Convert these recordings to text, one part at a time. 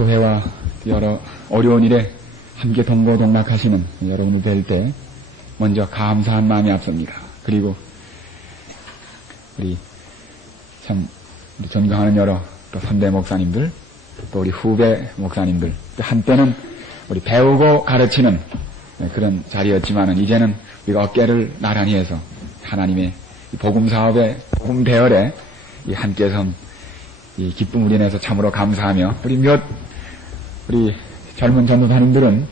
교회와 여러 어려운 일에 함께 동고동락하시는 여러분을 뵐 때 먼저 감사한 마음이 앞섭니다. 그리고 우리 존경하는 여러 또 선배 목사님들, 또 우리 후배 목사님들, 한때는 우리 배우고 가르치는 그런 자리였지만은 이제는 우리가 어깨를 나란히 해서 하나님의 복음 사업에, 복음 대열에 함께 선 이 기쁨을 인해서 참으로 감사하며, 우리 젊은 전도사님들은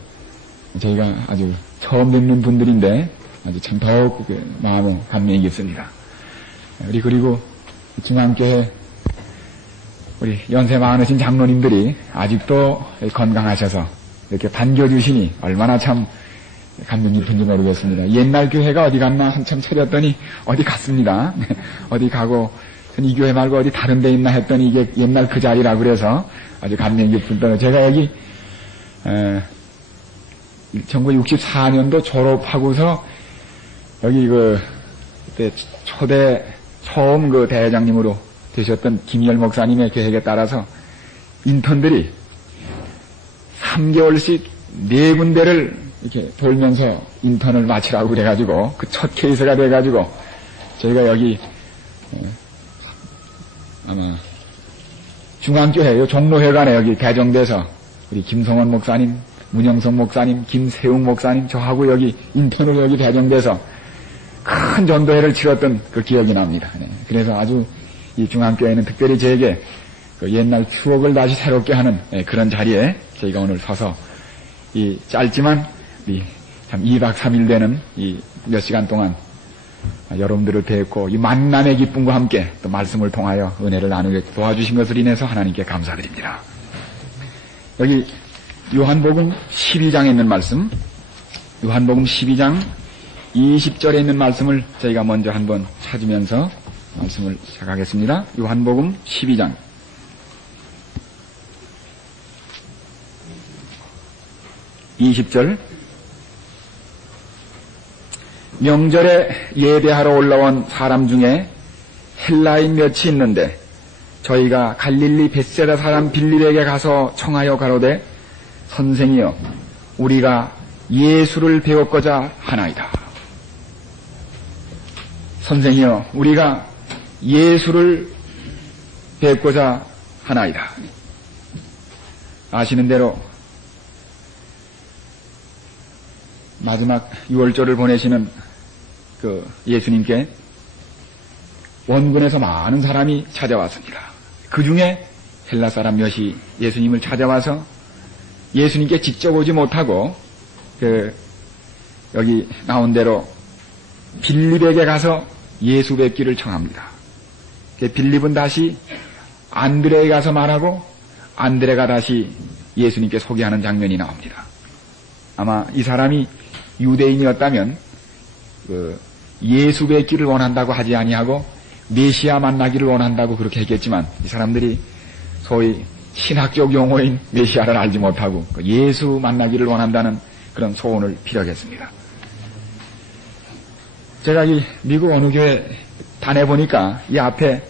저희가 아주 처음 뵙는 분들인데 아주 참 더욱 마음에 감명이 깊습니다. 그리고 중앙교회 우리 연세 많으신 장로님들이 아직도 건강하셔서 이렇게 반겨주시니 얼마나 참 감명 깊은지 모르겠습니다. 옛날 교회가 어디 갔나 한참 찾았더니 어디 갔습니다. 어디 가고 이 교회 말고 어디 다른 데 있나 했더니 이게 옛날 그 자리라고 그래서 아주 감명 깊은. 제가 여기 1964년도 졸업하고서 여기 그때 처음 그 대회장님으로 되셨던 김열 목사님의 계획에 따라서 인턴들이 3개월씩 4군데를 이렇게 돌면서 인턴을 마치라고 그래가지고 그 첫 케이스가 돼가지고 저희가 여기 아마 중앙교회 종로회관에 여기 개정돼서 우리 김성원 목사님, 문영성 목사님, 김세웅 목사님 저하고 여기 인턴으로 여기 배정돼서 큰 전도회를 치렀던 그 기억이 납니다. 그래서 아주 이 중앙교회는 특별히 저에게 그 옛날 추억을 다시 새롭게 하는 그런 자리에 저희가 오늘 서서 이 짧지만 참 2박 3일 되는 이 몇 시간 동안 여러분들을 뵙고 이 만남의 기쁨과 함께 또 말씀을 통하여 은혜를 나누게 도와주신 것을 인해서 하나님께 감사드립니다. 여기 요한복음 12장에 있는 말씀, 요한복음 12장 20절에 있는 말씀을 저희가 먼저 한번 찾으면서 말씀을 시작하겠습니다. 요한복음 12장 20절. 명절에 예배하러 올라온 사람 중에 헬라인 몇이 있는데 저희가 갈릴리 벳세다 사람 빌립에게 가서 청하여 가로되 선생이여 우리가 예수를 배웠고자 하나이다. 선생이여 우리가 예수를 배웠고자 하나이다. 아시는 대로 마지막 6월절을 보내시는 그 예수님께 원군에서 많은 사람이 찾아왔습니다. 그 중에 헬라 사람 몇이 예수님을 찾아와서 예수님께 직접 오지 못하고 여기 나온 대로 빌립에게 가서 예수 뵙기를 청합니다. 빌립은 다시 안드레에 가서 말하고 안드레가 다시 예수님께 소개하는 장면이 나옵니다. 아마 이 사람이 유대인이었다면 예수 뵙기를 원한다고 하지 아니하고 메시아 만나기를 원한다고 그렇게 했겠지만 이 사람들이 소위 신학적 용어인 메시아를 알지 못하고 예수 만나기를 원한다는 그런 소원을 피력했습니다. 제가 이 미국 어느 교회 다녀보니까 이 앞에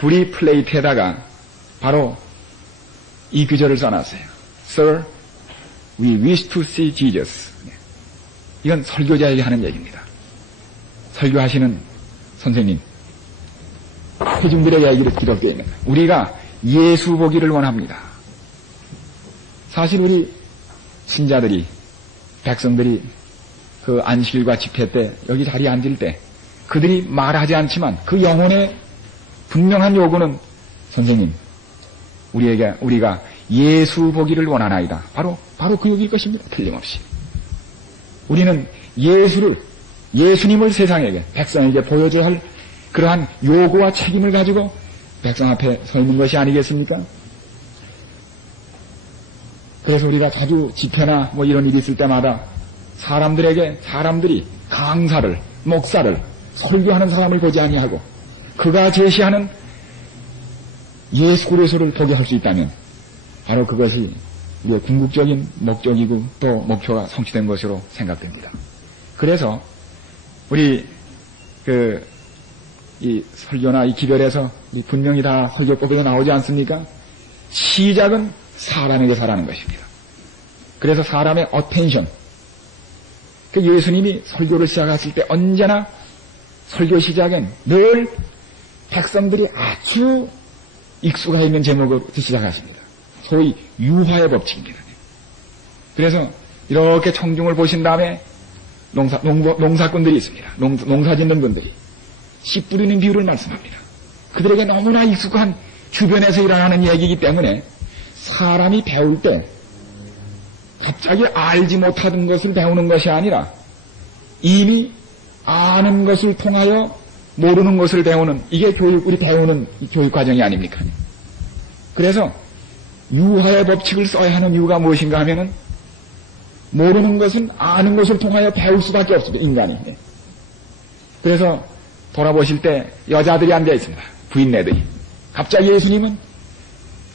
구리 플레이트에다가 바로 이 구절을 써놨어요. Sir, we wish to see Jesus. 이건 설교자에게 하는 얘기입니다. 설교하시는 선생님, 회중들에게 얘기를 기록되어 있는 우리가 예수 보기를 원합니다. 사실 우리 신자들이, 백성들이 그 안식일과 집회 때 여기 자리에 앉을 때 그들이 말하지 않지만 그 영혼의 분명한 요구는 선생님, 우리가 예수 보기를 원하나이다. 바로 그 얘기일 것입니다. 틀림없이. 우리는 예수님을 세상에게, 백성에게 보여줘야 할 그러한 요구와 책임을 가지고 백성 앞에 서 있는 것이 아니겠습니까? 그래서 우리가 자주 집회나 이런 일이 있을 때마다 사람들이 강사를, 목사를, 설교하는 사람을 보지 아니하고 그가 제시하는 예수 그리스도를 보게 할 수 있다면 바로 그것이 우리의 궁극적인 목적이고 또 목표가 성취된 것으로 생각됩니다. 그래서 우리 이 설교나 이 기별에서 분명히 다 설교법에 나오지 않습니까? 시작은 사람에게 살아는 것입니다. 그래서 사람의 어텐션, 그 예수님이 설교를 시작했을 때 언제나 설교 시작엔 늘 백성들이 아주 익숙해 있는 제목으로 시작하십니다. 소위 유화의 법칙입니다. 그래서 이렇게 청중을 보신 다음에 농사꾼들이 있습니다. 농사 짓는 분들이 씨 뿌리는 비유를 말씀합니다. 그들에게 너무나 익숙한 주변에서 일어나는 얘기이기 때문에 사람이 배울 때 갑자기 알지 못하던 것을 배우는 것이 아니라 이미 아는 것을 통하여 모르는 것을 배우는, 이게 우리 배우는 교육 과정이 아닙니까? 그래서 유화의 법칙을 써야 하는 이유가 무엇인가 하면은 모르는 것은 아는 것을 통하여 배울 수밖에 없습니다, 인간이. 그래서 돌아보실 때 여자들이 앉아 있습니다. 부인네들이. 갑자기 예수님은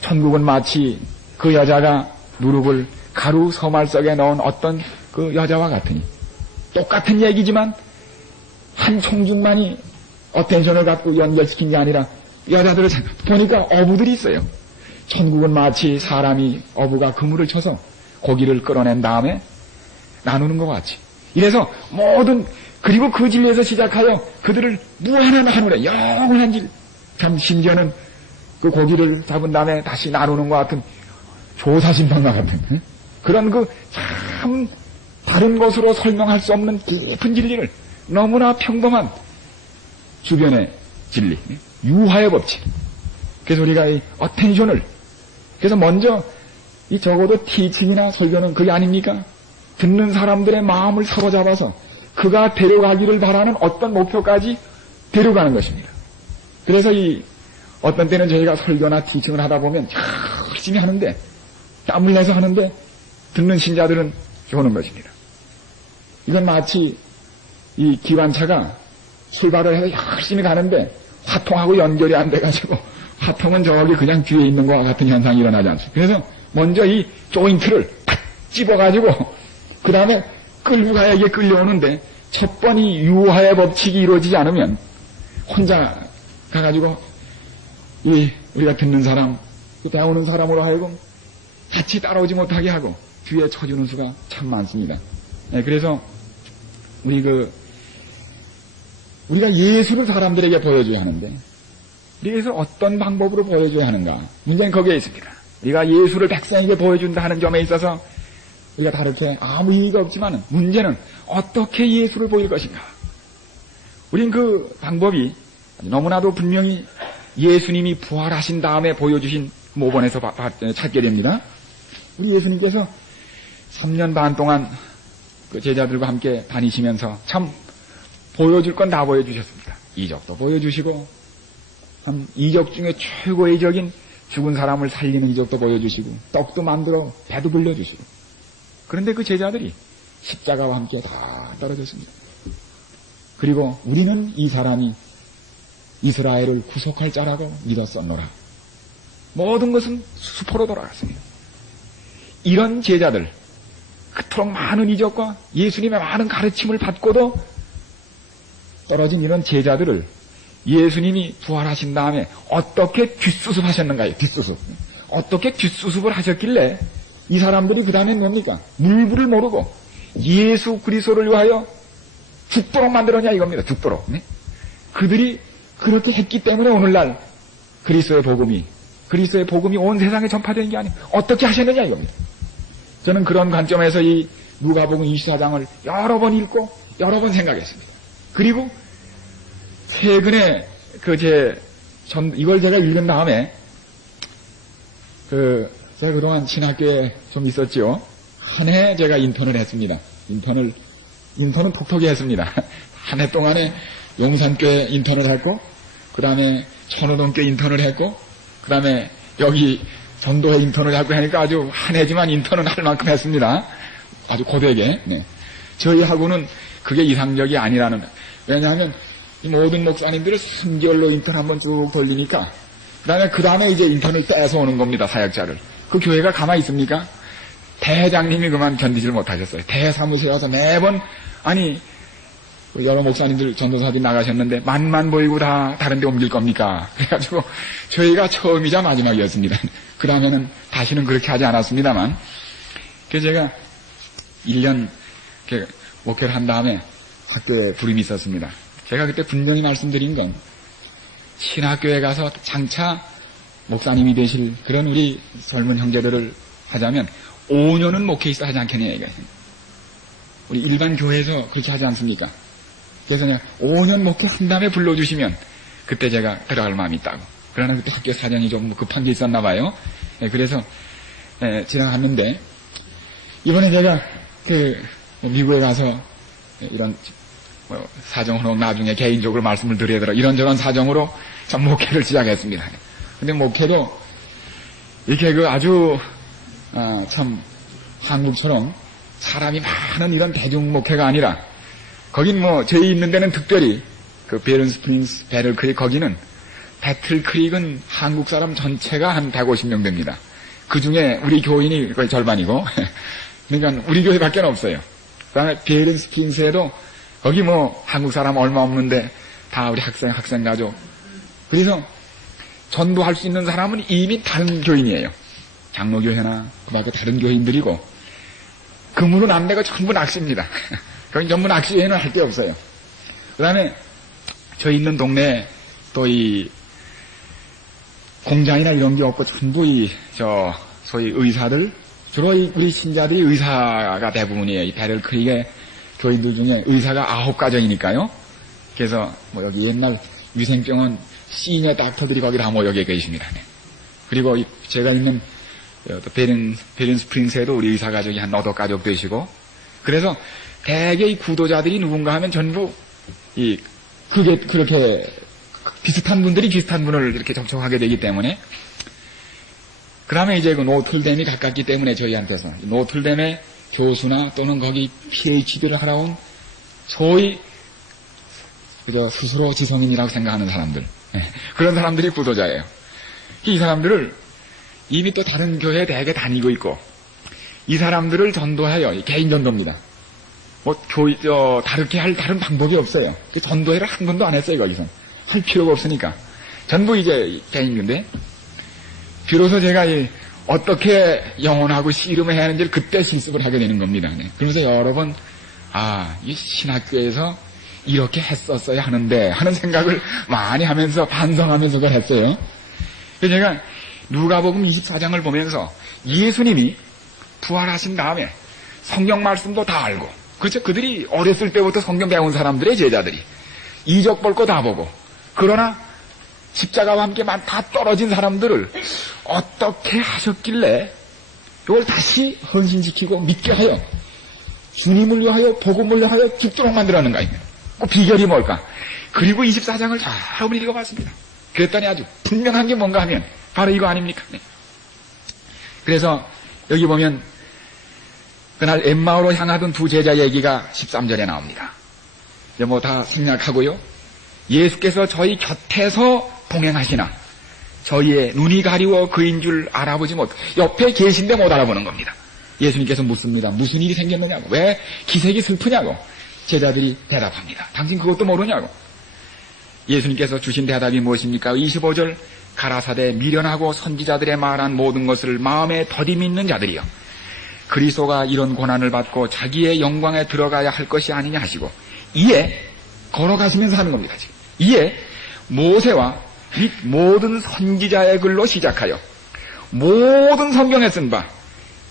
천국은 마치 그 여자가 무릎을 가루 서말석에 넣은 어떤 그 여자와 같으니, 똑같은 얘기지만 한 청중만이 어텐션을 갖고 연결시킨 게 아니라 여자들을 보니까 어부들이 있어요. 천국은 마치 사람이 어부가 그물을 쳐서 고기를 끌어낸 다음에 나누는 것 같이. 이래서 모든, 그리고 그 진리에서 시작하여 그들을 무한한 하늘에 영원한 길, 참 심지어는 그 고기를 잡은 다음에 다시 나누는 것 같은 조사심판과 같은 그런 그 참 다른 것으로 설명할 수 없는 깊은 진리를, 너무나 평범한 주변의 진리, 유화의 법칙. 그래서 우리가 이 어텐션을, 그래서 먼저 이 적어도 티칭이나 설교는 그게 아닙니까? 듣는 사람들의 마음을 사로잡아서 그가 데려가기를 바라는 어떤 목표까지 데려가는 것입니다. 그래서 이 어떤 때는 저희가 설교나 티칭을 하다 보면 열심히 하는데, 땀을 내서 하는데 듣는 신자들은 좋은 것입니다. 이건 마치 이 기관차가 출발을 해서 열심히 가는데 화통하고 연결이 안 돼가지고 화통은 저기 그냥 뒤에 있는 것과 같은 현상이 일어나지 않습니다. 그래서 먼저 이 조인트를 딱 집어가지고 그 다음에 끌고 가야 이게 끌려오는데, 첫 번 이 유화의 법칙이 이루어지지 않으면 혼자 가가지고 우리가 듣는 사람, 배우는 사람으로 하여금 같이 따라오지 못하게 하고 뒤에 쳐주는 수가 참 많습니다. 네, 그래서 우리가 예수를 사람들에게 보여줘야 하는데, 그래서 어떤 방법으로 보여줘야 하는가? 문제는 거기에 있습니다. 우리가 예수를 백성에게 보여준다 하는 점에 있어서 우리가 다를 때 아무 이의가 없지만 문제는 어떻게 예수를 보일 것인가? 우린 그 방법이 너무나도 분명히 예수님이 부활하신 다음에 보여주신 모본에서 찾게 됩니다. 우리 예수님께서 3년 반 동안 그 제자들과 함께 다니시면서 참 보여줄 건 다 보여주셨습니다. 이적도 보여주시고, 참 이적 중에 최고의 이적인 죽은 사람을 살리는 이적도 보여주시고, 떡도 만들어 배도 불려주시고. 그런데 그 제자들이 십자가와 함께 다 떨어졌습니다. 그리고 우리는 이 사람이 이스라엘을 구속할 자라고 믿었었노라. 모든 것은 수포로 돌아갔습니다. 이런 제자들, 그토록 많은 이적과 예수님의 많은 가르침을 받고도 떨어진 이런 제자들을 예수님이 부활하신 다음에 어떻게 뒷수습하셨는가요? 뒷수습. 어떻게 뒷수습을 하셨길래 이 사람들이 그 다음에 뭡니까? 물불을 모르고 예수 그리스도를 위하여 죽도록 만들었냐 이겁니다. 죽도록. 네? 그들이 그렇게 했기 때문에 오늘날 그리스도의 복음이 온 세상에 전파되는 게 아니에요. 어떻게 하셨느냐 이겁니다. 저는 그런 관점에서 이 누가복음 24장을 여러 번 읽고 여러 번 생각했습니다. 그리고 최근에 이걸 제가 읽은 다음에 제가 그동안 신학교에 좀 있었죠. 한 해 제가 인턴을 했습니다. 인턴은 톡톡히 했습니다. 한 해 동안에 용산교회 인턴을 했고, 그 다음에 천호동교회 인턴을 했고, 그 다음에 여기 전도회 인턴을 하고 하니까 아주 한 해지만 인턴은 할 만큼 했습니다. 아주 고되게. 네. 저희 하고는 그게 이상적이 아니라는. 왜냐하면 이 모든 목사님들을 3개월로 인턴 한번 쭉 돌리니까 그 다음에 이제 인턴을 떼서 오는 겁니다. 사역자를. 그 교회가 가만히 있습니까? 대회장님이 그만 견디질 못하셨어요. 대사무소에 와서 매번 여러 목사님들, 전도사들이 나가셨는데 만만 보이고 다 다른 데 옮길 겁니까? 그래가지고 저희가 처음이자 마지막이었습니다. 그러면은 다시는 그렇게 하지 않았습니다만, 그래서 제가 1년 목회를 한 다음에 학교에 부름이 있었습니다. 제가 그때 분명히 말씀드린 건 신학교에 가서 장차 목사님이 되실 그런 우리 젊은 형제들을 하자면 5년은 목회 있어 하지 않겠냐 이거예요. 우리 일반 교회에서 그렇게 하지 않습니까? 그래서 내가 5년 목회 한 다음에 불러주시면 그때 제가 들어갈 마음이 있다고. 그러나 그때 학교 사정이 좀 급한 게 있었나 봐요. 그래서 지나갔는데 이번에 제가 미국에 가서 이런 사정으로 나중에 개인적으로 말씀을 드려야 이런저런 사정으로 참 목회를 시작했습니다. 근데 목회도 이렇게 아주 참 한국처럼 사람이 많은 이런 대중 목회가 아니라 거긴 저희 있는 데는 특별히 베런 스프링스, 배럴 크릭 거기는 배틀 크릭은 한국 사람 전체가 한 150명 됩니다. 그 중에 우리 교인이 거의 절반이고 그러니까 우리 교회밖에 없어요. 그다음에 베런 스프링스에도 거기 한국 사람 얼마 없는데 다 우리 학생 가족. 그래서 전도할 수 있는 사람은 이미 다른 교인이에요. 장로교회나 그 밖에 다른 교인들이고 그물은 안 내고 전부 낚시입니다. 거기 전부 낚시 외에는 할 게 없어요. 그 다음에 저 있는 동네에 또 이 공장이나 이런 게 없고 전부 소위 의사들, 주로 우리 신자들이 의사가 대부분이에요. 이 배럴 크릭의 교인들 중에 의사가 9가정이니까요. 그래서 여기 옛날 위생병원 시니어 닥터들이 거기 다 모여 계십니다. 그리고 제가 있는 베른 스프링스에도 우리 의사 가족이 한 8가족 되시고, 그래서 대개 이 구도자들이 누군가 하면 전부 그렇게 비슷한 분들이 비슷한 분을 이렇게 접촉하게 되기 때문에, 그 다음에 이제 노틀댐이 가깝기 때문에 저희한테서 노틀댐의 교수나 또는 거기 PhD를 하러 온 소위 스스로 지성인이라고 생각하는 사람들, 그런 사람들이 구도자예요. 이 사람들을 이미 또 다른 교회에 대개 다니고 있고, 이 사람들을 전도하여, 개인 전도입니다. 다르게 할 다른 방법이 없어요. 전도회를 한 번도 안 했어요, 거기서. 할 필요가 없으니까. 전부 이제 개인인데, 비로소 제가 어떻게 영혼하고 씨름을 해야 하는지를 그때 실습을 하게 되는 겁니다. 그러면서 여러 번, 이 신학교에서 이렇게 했었어야 하는데, 하는 생각을 많이 하면서, 반성하면서 그걸 했어요. 그래서 제가 누가복음 24장을 보면서 예수님이 부활하신 다음에 성경 말씀도 다 알고, 그렇죠? 그들이 어렸을 때부터 성경 배운 사람들의 제자들이 이적 볼 거 다 보고, 그러나 십자가와 함께만 다 떨어진 사람들을 어떻게 하셨길래 이걸 다시 헌신시키고 믿게 하여 주님을 위하여 복음을 위하여 죽도록 만들었는가? 그 비결이 뭘까? 그리고 24장을 여러분이 읽어봤습니다. 그랬더니 아주 분명한 게 뭔가 하면 바로 이거 아닙니까? 네. 그래서 여기 보면 그날 엠마오로 향하던 두 제자 얘기가 13절에 나옵니다. 이제 다 생략하고요. 예수께서 저희 곁에서 동행하시나 저희의 눈이 가리워 그인 줄 알아보지 못, 옆에 계신데 못 알아보는 겁니다. 예수님께서 묻습니다. 무슨 일이 생겼느냐고, 왜 기색이 슬프냐고. 제자들이 대답합니다. 당신 그것도 모르냐고. 예수님께서 주신 대답이 무엇입니까? 25절, 가라사대 미련하고 선지자들의 말한 모든 것을 마음에 더디 믿는 자들이여, 그리스도가 이런 고난을 받고 자기의 영광에 들어가야 할 것이 아니냐 하시고, 이에 걸어가시면서 하는 겁니다. 지금 이에 모세와 및 모든 선지자의 글로 시작하여 모든 성경에 쓴 바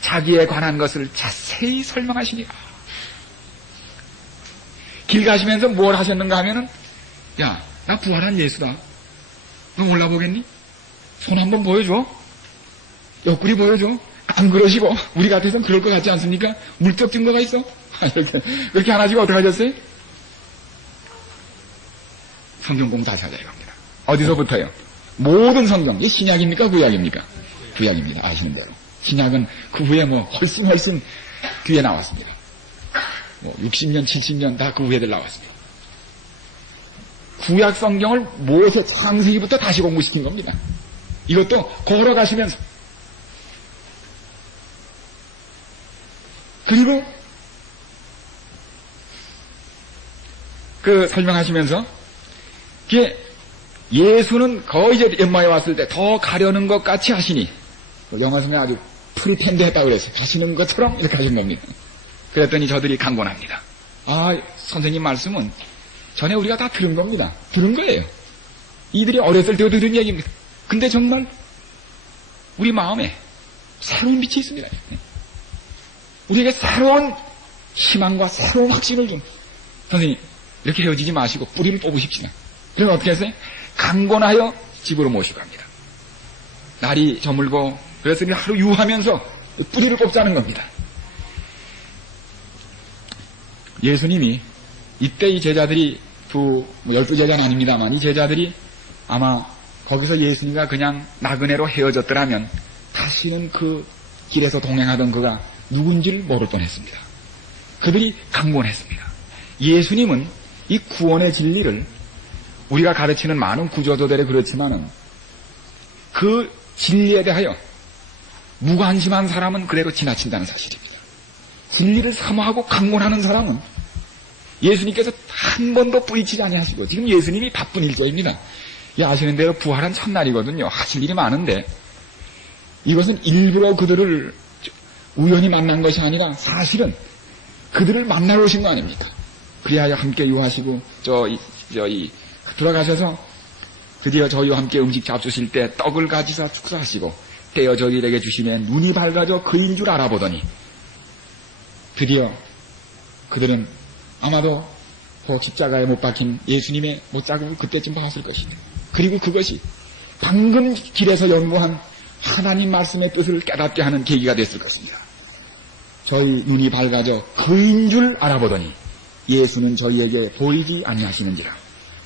자기에 관한 것을 자세히 설명하시니라. 길 가시면서 뭘 하셨는가 하면은, 야, 나 부활한 예수다. 너 몰라보겠니? 손 한번 보여줘. 옆구리 보여줘. 안 그러시고, 우리 같아서는 그럴 것 같지 않습니까? 물적 증거가 있어? 그렇게 안 하시고 어떻게 하셨어요? 성경 공부 다시 하자 이겁니다. 어디서부터요? 모든 성경. 이 신약입니까? 구약입니까? 구약입니다. 아시는 대로. 신약은 그 후에 훨씬 뒤에 나왔습니다. 60년, 70년 다 그 후에들 나왔습니다. 구약 성경을 모세 창세기부터 다시 공부시킨 겁니다. 이것도 걸어가시면서. 그리고 설명하시면서, 이게 예수는 거의 이제 연마에 왔을 때 더 가려는 것 같이 하시니, 영화 중에 아주 프리텐드 했다고 그랬어요. 가시는 것처럼 이렇게 하신 겁니다. 그랬더니 저들이 강권합니다. 선생님 말씀은 전에 우리가 다 들은 겁니다. 들은 거예요. 이들이 어렸을 때 들은 얘기입니다. 근데 정말 우리 마음에 새로운 빛이 있습니다. 우리에게 새로운 희망과 새로운 확신을 준 선생님, 이렇게 헤어지지 마시고 뿌리를 뽑으십시다. 그래서 어떻게 했어요? 강권하여 집으로 모시고 갑니다. 날이 저물고 그래서 하루 유하면서 뿌리를 뽑자는 겁니다. 예수님이 이때 이 제자들이 12제자는 아닙니다만 이 제자들이 아마 거기서 예수님과 그냥 나그네로 헤어졌더라면 다시는 그 길에서 동행하던 그가 누군지를 모를 뻔했습니다. 그들이 강권했습니다. 예수님은 이 구원의 진리를 우리가 가르치는 많은 구조도들에 그렇지만은 그 진리에 대하여 무관심한 사람은 그대로 지나친다는 사실입니다. 진리를 사모하고 강권하는 사람은 예수님께서 한 번도 뿌리치지 아니하시고, 지금 예수님이 바쁜 일조입니다. 아시는 대로 부활한 첫날이거든요. 하실 일이 많은데 이것은 일부러 그들을 우연히 만난 것이 아니라 사실은 그들을 만나러 오신 거 아닙니까? 그리하여 함께 유하시고 들어가셔서 드디어 저희와 함께 음식 잡수실 때 떡을 가지사 축사하시고 떼어 저희에게 주시매 눈이 밝아져 그인 줄 알아보더니 드디어 그들은 아마도 그 십자가에 못 박힌 예수님의 못자국을 그때쯤 봤을 것이다. 그리고 그것이 방금 길에서 연구한 하나님 말씀의 뜻을 깨닫게 하는 계기가 됐을 것입니다. 저희 눈이 밝아져 그인 줄 알아보더니 예수는 저희에게 보이지 아니하시는지라.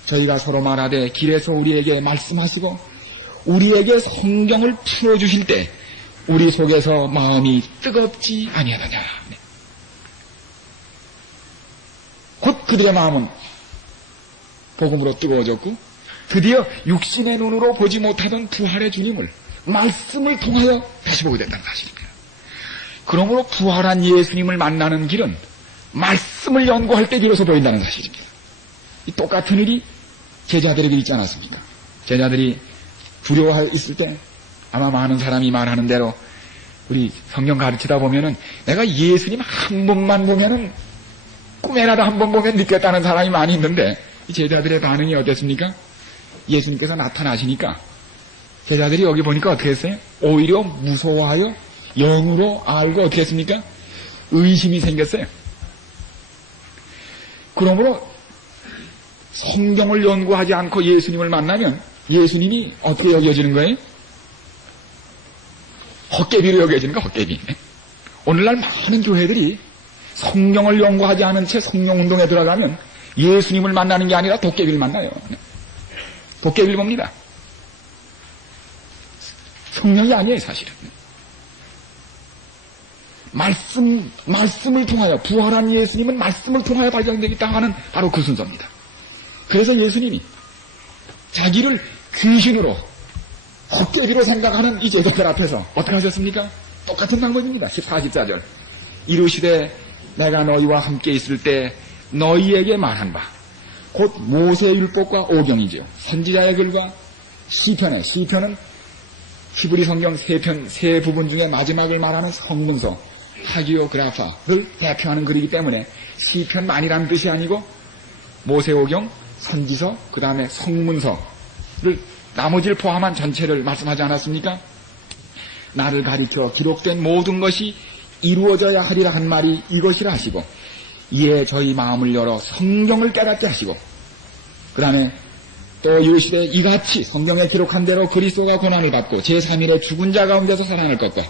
저희가 서로 말하되 길에서 우리에게 말씀하시고 우리에게 성경을 풀어주실 때 우리 속에서 마음이 뜨겁지 아니하더냐. 곧 그들의 마음은 복음으로 뜨거워졌고 드디어 육신의 눈으로 보지 못하던 부활의 주님을 말씀을 통하여 다시 보게 됐다는 사실입니다. 그러므로 부활한 예수님을 만나는 길은 말씀을 연구할 때 비로소 보인다는 사실입니다. 이 똑같은 일이 제자들에게 있지 않았습니까? 제자들이 두려워 있을 때 아마 많은 사람이 말하는 대로 우리 성경 가르치다 보면은 내가 예수님 한 번만 보면은 꿈에라도 한 번 보면 느꼈다는 사람이 많이 있는데 이 제자들의 반응이 어땠습니까? 예수님께서 나타나시니까 제자들이 여기 보니까 어떻게 했어요? 오히려 무서워하여 영으로 알고 어떻게 했습니까? 의심이 생겼어요. 그러므로 성경을 연구하지 않고 예수님을 만나면 예수님이 어떻게 여겨지는 거예요? 헛개비로 여겨지는 거예요. 헛개비. 오늘날 많은 교회들이 성경을 연구하지 않은 채 성령운동에 들어가면 예수님을 만나는 게 아니라 도깨비를 만나요. 도깨비를 봅니다. 성령이 아니에요, 사실은. 말씀을 통하여, 부활한 예수님은 말씀을 통하여 발견되겠다 하는 바로 그 순서입니다. 그래서 예수님이 자기를 귀신으로, 헛개비로 생각하는 이 제자들 앞에서 어떻게 하셨습니까? 똑같은 방법입니다. 14절. 이르시되 내가 너희와 함께 있을 때 너희에게 말한 바 곧 모세의 율법과 오경이지요. 선지자의 글과 시편은 히브리 성경 세 부분 중에 마지막을 말하는 성문서 하기오그라파를 대표하는 글이기 때문에 시편만이라는 뜻이 아니고 모세오경, 선지서, 그 다음에 성문서를 나머지를 포함한 전체를 말씀하지 않았습니까? 나를 가리켜 기록된 모든 것이 이루어져야 하리라 한 말이 이것이라 하시고 이에 저희 마음을 열어 성경을 깨닫게 하시고 그 다음에 또 이르시되 이같이 성경에 기록한 대로 그리스도가 고난을 받고 제3일에 죽은 자 가운데서 살아날 것과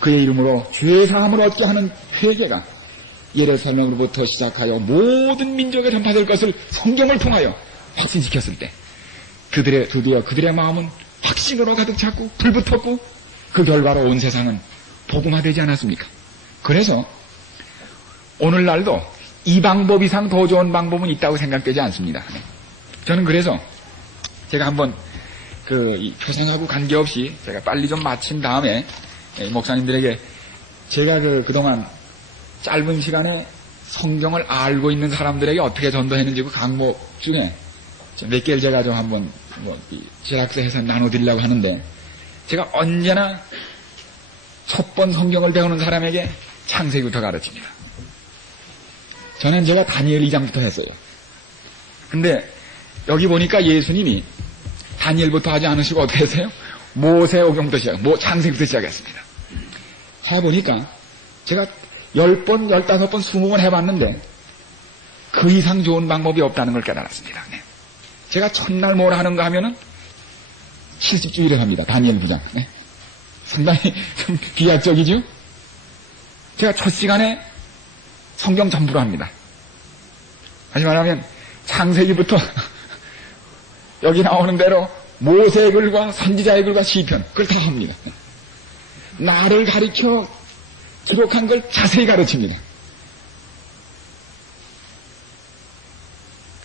그의 이름으로 죄사함을 얻게 하는 회개가 예루살렘으로부터 시작하여 모든 민족에 전파될 것을 성경을 통하여 확신시켰을 때 드디어 그들의 마음은 확신으로 가득 찼고 불붙었고 그 결과로 온 세상은 복음화되지 않았습니까? 그래서 오늘날도 이 방법 이상 더 좋은 방법은 있다고 생각되지 않습니다. 저는 그래서 제가 한번 이 초생하고 관계없이 제가 빨리 좀 마친 다음에 목사님들에게 제가 그동안 짧은 시간에 성경을 알고 있는 사람들에게 어떻게 전도했는지 그 강목 중에 몇 개를 제가 좀 한번 제작서해서 나눠드리려고 하는데, 제가 언제나 첫 번 성경을 배우는 사람에게 창세기부터 가르칩니다. 저는 제가 다니엘 2장부터 했어요. 근데 여기 보니까 예수님이 다니엘부터 하지 않으시고 어떻게 했어요? 모세오경부터 창세기부터 시작했습니다. 해보니까 제가 10번, 15번, 20번 해봤는데 그 이상 좋은 방법이 없다는 걸 깨달았습니다. 네. 제가 첫날 뭘 하는가 하면은 70주일을 합니다. 다니엘 9장. 네. 상당히 좀 비약적이죠? 제가 첫 시간에 성경 전부로 합니다. 다시 말하면 창세기부터 여기 나오는 대로 모세의 글과 선지자의 글과 시편 그걸 다 합니다. 나를 가르쳐 기록한 걸 자세히 가르칩니다.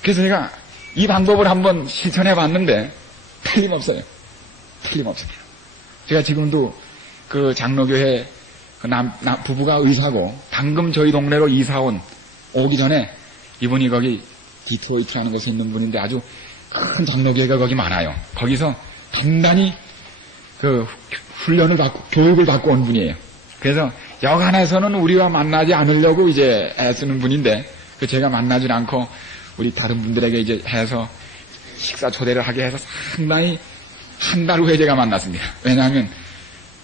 그래서 제가 이 방법을 한번 실천해 봤는데 틀림없어요. 틀림없습니다. 제가 지금도 그 장로교회 그 부부가 의사고 방금 저희 동네로 이사 오기 전에 이분이 거기 디트로이트라는 곳에 있는 분인데 아주 큰 장로교회가 거기 많아요. 거기서 단단히 그 훈련을 받고 교육을 받고 온 분이에요. 그래서 여간에서는 우리와 만나지 않으려고 이제 애쓰는 분인데 그 제가 만나질 않고 우리 다른 분들에게 이제 해서 식사 초대를 하게 해서 상당히 한 달 후에 제가 만났습니다. 왜냐하면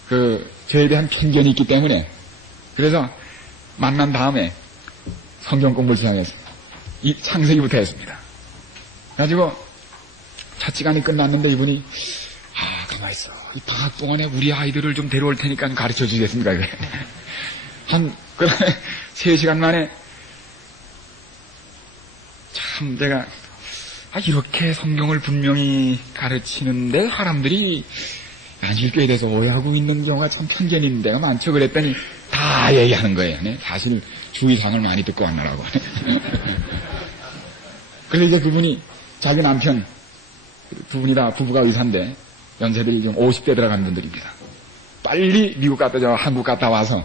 그 저에 대한 편견이 있기 때문에. 그래서 만난 다음에 성경 공부를 시작했습니다. 이 창세기부터 했습니다. 그래가지고 첫 시간이 끝났는데 이분이 가만히 있어. 이 방학 동안에 우리 아이들을 좀 데려올 테니까 가르쳐 주시겠습니까? 한 3시간 만에 참 제가 이렇게 성경을 분명히 가르치는데 사람들이 안 읽게 돼서 오해하고 있는 경우가 참 편견이 있는 데가 많죠. 그랬더니 다 얘기하는 거예요. 네? 사실 주의사항을 많이 듣고 왔느라고. 그래서 이제 그분이 자기 남편 두 분이 다 부부가 의사인데 연세들이 좀 50대 들어간 분들입니다. 빨리 미국 갔다 한국 갔다 와서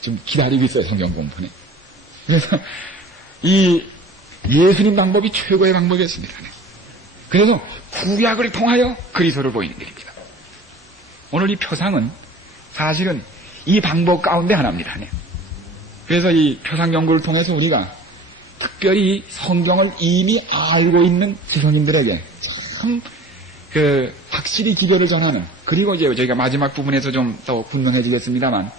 좀 기다리고 있어요. 성경 공부는. 그래서 이 예수님 방법이 최고의 방법이었습니다. 그래서 구약을 통하여 그리스도를 보이는 길입니다. 오늘 이 표상은 사실은 이 방법 가운데 하나입니다. 그래서 이 표상 연구를 통해서 우리가 특별히 성경을 이미 알고 있는 지성인들에게 참 확실히 기별을 전하는, 그리고 이제 저희가 마지막 부분에서 좀 더 분명해지겠습니다만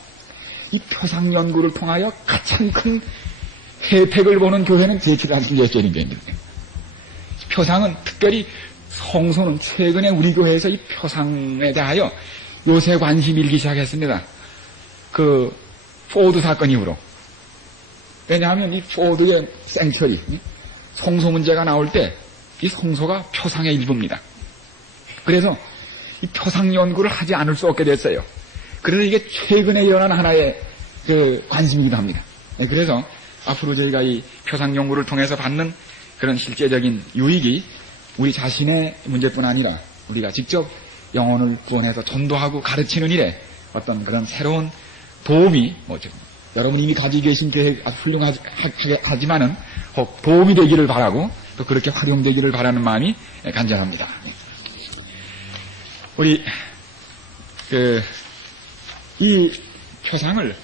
이 표상 연구를 통하여 가장 큰 혜택을 보는 교회는 제7한신교회입니다. 표상은 특별히 성소는 최근에 우리 교회에서 이 표상에 대하여 요새 관심이 일기 시작했습니다. 그 포드 사건 이후로. 왜냐하면 이 포드의 생처리, 성소 문제가 나올 때 이 성소가 표상의 일부입니다. 그래서 이 표상 연구를 하지 않을 수 없게 됐어요. 그래서 이게 최근에 일어난 하나의 그 관심이기도 합니다. 그래서 앞으로 저희가 이 표상 연구를 통해서 받는 그런 실제적인 유익이 우리 자신의 문제뿐 아니라 우리가 직접 영혼을 구원해서 전도하고 가르치는 일에 어떤 그런 새로운 도움이, 여러분이 이미 가지고 계신 계획 아주 훌륭하지만은 혹 도움이 되기를 바라고 또 그렇게 활용되기를 바라는 마음이 간절합니다. 우리 이 표상을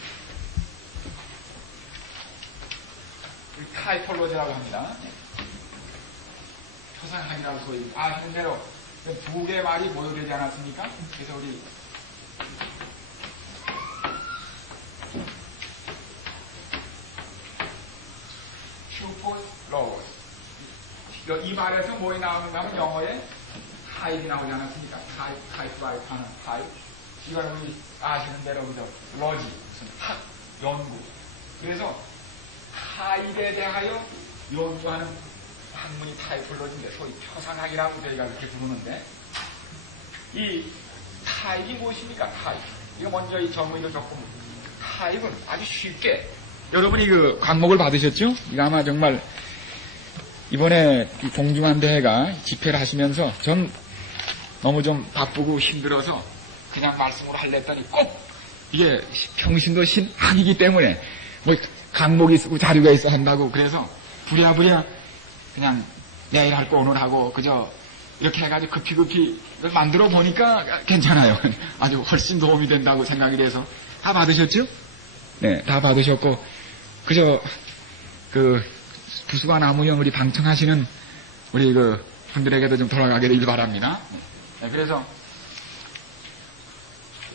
타이폴로지라고 합니다. 표상학이라고 소위 아시는 대로 두 개의 말이 모여되지 않았습니까? 그래서 우리 슈퍼로스 이 말에서 뭐에 나오는가 하면 영어에 타입이 나오지 않았습니까? 타입바이 하는 타입. 이걸 우리 아시는 대로 그죠? 로지, 무슨 학, 연구. 그래서 타입에 대하여 연구하는 학문이 타이폴로지인데 소위 표상학이라고 저희가 그렇게 부르는데 이 타입이 무엇입니까? 타입. 이거 먼저 이 전문의도 조금 타입은 아주 쉽게 여러분이 그 과목을 받으셨죠? 이거 아마 정말 이번에 이 동중한 대회가 집회를 하시면서 전 너무 좀 바쁘고 힘들어서 그냥 말씀으로 하려 했더니 꼭 이게 평신도 신학이기 때문에 뭐 강목이 있고 자료가 있어 한다고 그래서 부랴부랴 그냥 내일 할 거 오늘 하고 그저 이렇게 해가지고 급히 만들어 보니까 괜찮아요. 아주 훨씬 도움이 된다고 생각이 돼서 다 받으셨죠? 네, 다 받으셨고 그저 그 부수가 나무형 우리 방청하시는 우리 그 분들에게도 좀 돌아가게 되길 바랍니다. 네, 그래서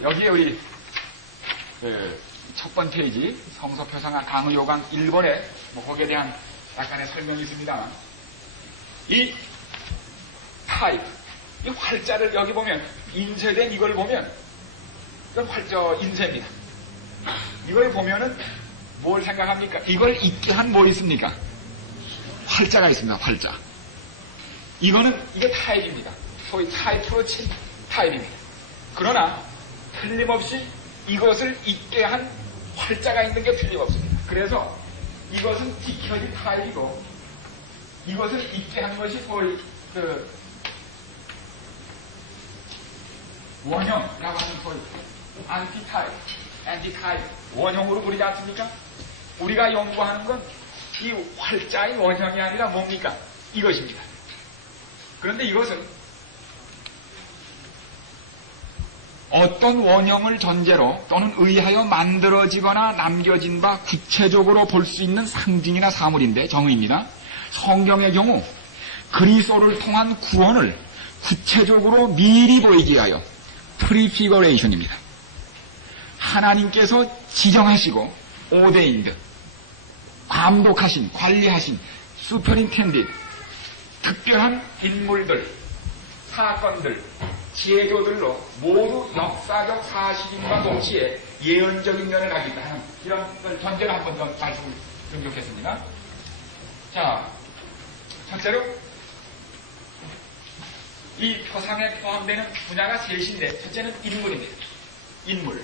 여기에 우리 첫 번째 페이지 성서표상학 강의요강 1번에 뭐 거기에 대한 약간의 설명이 있습니다. 이 타입, 이 활자를 여기 보면 인쇄된 이걸 보면 이건 활자 인쇄입니다. 이걸 보면은 뭘 생각합니까? 이걸 있게 한 뭐 있습니까? 활자가 있습니다. 활자. 이게 타입입니다. 소위 타입으로 친 타입입니다. 그러나 틀림없이 이것을 있게 한 활자가 있는 게 틀림없습니다. 그래서 이것은 디켜진 타입이고 이것을 있게 한 것이 소위 원형이라고 하는 소위 안티타입 원형으로 부르지 않습니까? 우리가 연구하는 건 이 활자의 원형이 아니라 뭡니까? 이것입니다. 그런데 이것은 어떤 원형을 전제로 또는 의하여 만들어지거나 남겨진 바 구체적으로 볼 수 있는 상징이나 사물인데 정의입니다. 성경의 경우 그리스도를 통한 구원을 구체적으로 미리 보이게 하여 프리피거레이션입니다. 하나님께서 지정하시고 오데인드 감독하신 관리하신 슈퍼인텐디드 특별한 인물들 사건들 제도들로 모두 역사적 사실임과 동시에 예언적인 면을 가지고 있다. 이런 걸 전제로 한 번 더 말씀을 좀 좋겠습니다. 자, 첫째로 이 표상에 포함되는 분야가 셋인데 첫째는 인물입니다. 인물.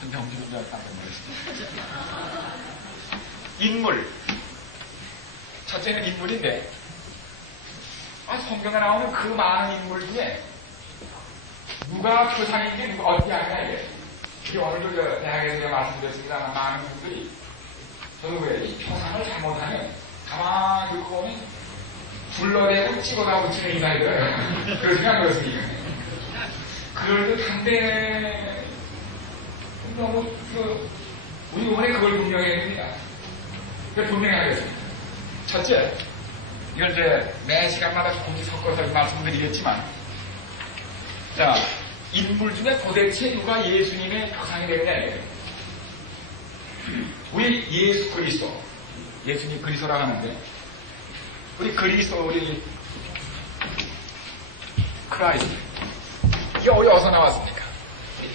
혼자 엉뚱한 깜짝 놀랐습니다. 인물. 첫째는 인물인데 성경에 나오는 그 많은 인물 중에 누가 표상인지 누가 어떻게 하냐 이게. 오늘도 대학에서 제가 말씀드렸습니다만 많은 분들이 저도 왜 이 표상을 잘못하면 가만히 듣고 보면 불러대고 찍어다 붙이는 이사이더라고요. 그렇게 한 것입니다. 그럴 듯한데 너무 우리 이번에 그걸 분명히 해야 됩니다. 분명히 하겠습니다. 첫째, 이걸 이제 매 시간마다 조금씩 섞어서 말씀드리겠지만, 자, 인물 중에 도대체 누가 예수님의 표상이 되느냐, 우리 예수 그리스도, 예수님 그리스도라고 하는데, 우리 그리스도, 우리 크라이스트, 이게 어디서 나왔습니까?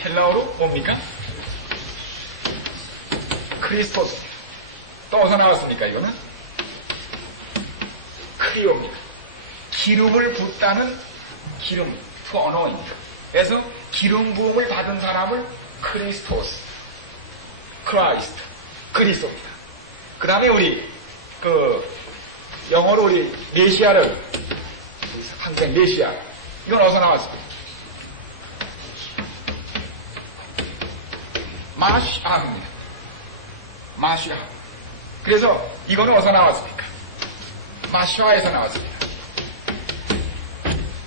헬라어로 뭡니까? 크리스토스. 또 어디서 나왔습니까, 이거는? 크리오입니다. 기름을 붓다는 기름, to anoint. 그래서 기름 부음을 받은 사람을 크리스토스, 크라이스트, 그리스도입니다. 그 다음에 우리, 영어로 우리 메시아를, 한국의 메시아. 이건 어디서 나왔습니까? 마시아입니다. 마시아. 그래서 이거는 어디서 나왔습니까? 마시아에서 나왔습니다.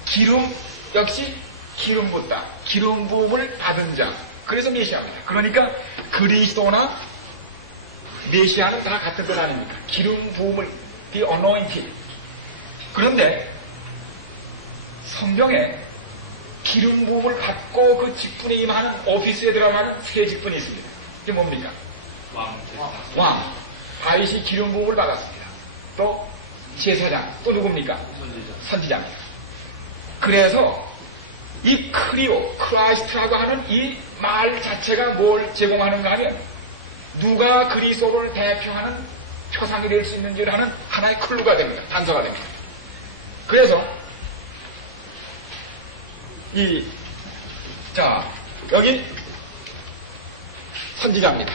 기름 역시 기름 붓다. 기름 부음을 받은 자. 그래서 메시아입니다. 그러니까 그리스도나 메시아는 다 같은 것 아닙니까? 기름 부음을 the anointed. 그런데 성경에 기름 부음을 받고 그 직분에 임하는 오피스에 들어가는 세 직분이 있습니다. 이게 뭡니까? 왕. 다윗이 기름 부음을 받았습니다. 또 제사장. 또 누굽니까? 선지자입니다. 그래서 이 크리오, 크라이스트라고 하는 이 말 자체가 뭘 제공하는가 하면 누가 그리스도를 대표하는 표상이 될 수 있는지를 하는 하나의 클루가 됩니다. 단서가 됩니다. 그래서 여기 선지자입니다.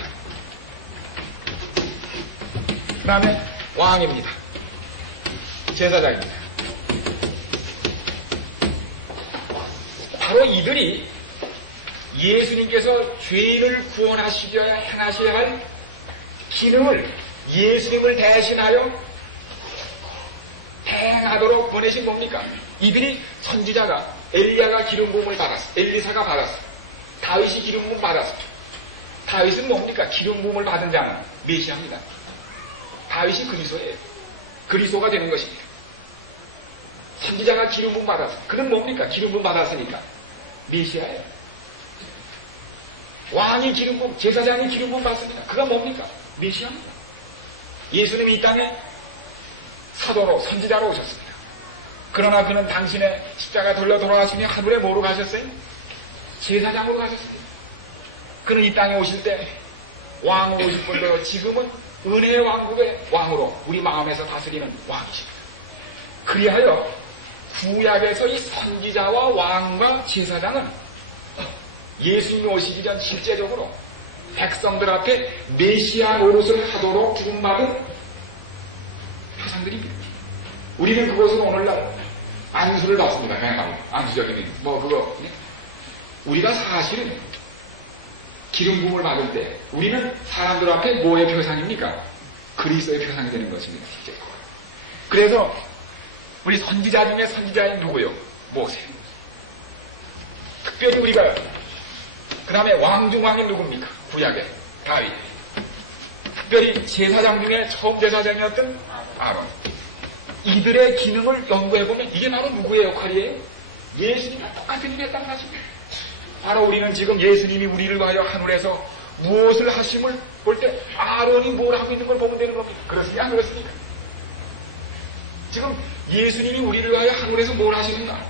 그 다음에 왕입니다. 제사장입니다. 바로 이들이 예수님께서 죄인을 구원하시려야 행하셔야 할 기능을 예수님을 대신하여 행하도록 보내신 뭡니까? 이들이 선지자가 엘리야가 기름 부음을 받았어. 엘리사가 받았어. 다윗이 기름 부음 받았어. 다윗은 뭡니까? 기름 부음을 받은 자는 메시아입니다. 다윗이 그리스도예요. 그리스도가 되는 것입니다. 선지자가 기름 부음 받았어. 그는 뭡니까? 기름 부음 받았으니까 메시아예요. 왕이 기름 부음, 제사장이 기름 부음 받습니다. 그가 뭡니까? 메시아입니다. 예수님이 이 땅에 사도로 선지자로 오셨습니다. 그러나 그는 당신의 십자가 돌려 돌아가시며 하늘에 뭐로 가셨어요? 제사장으로 가셨습니다. 그는 이 땅에 오실 때 왕으로 오실 뿐더러 지금은 은혜의 왕국의 왕으로 우리 마음에서 다스리는 왕이십니다. 그리하여 구약에서 이 선지자와 왕과 제사장은 예수님이 오시기 전 실제적으로 백성들 앞에 메시아 노릇을 하도록 부름받은 표상들입니다. 우리는 그것을 오늘날 안수를 받습니다. 그냥 안수적인 그거. 우리가 사실은 기름 부음을 받을 때 우리는 사람들 앞에 뭐의 표상입니까? 그리스도의 표상이 되는 것입니다. 실제로. 그래서 우리 선지자 중에 선지자인 누구요? 모세. 특별히 우리가 그 다음에 왕 중 왕이 누굽니까? 구약에 다윗. 특별히 제사장 중에 처음 제사장이었던 아론. 이들의 기능을 연구해보면 이게 바로 누구의 역할이에요? 예수님과 똑같은 일을 했다는 것입니다. 바로 우리는 지금 예수님이 우리를 위하여 하늘에서 무엇을 하심을 볼 때 아론이 뭘 하고 있는 걸 보면 되는 겁니다. 그렇습니까? 안 그렇습니까? 지금 예수님이 우리를 위하여 하늘에서 뭘 하시는가?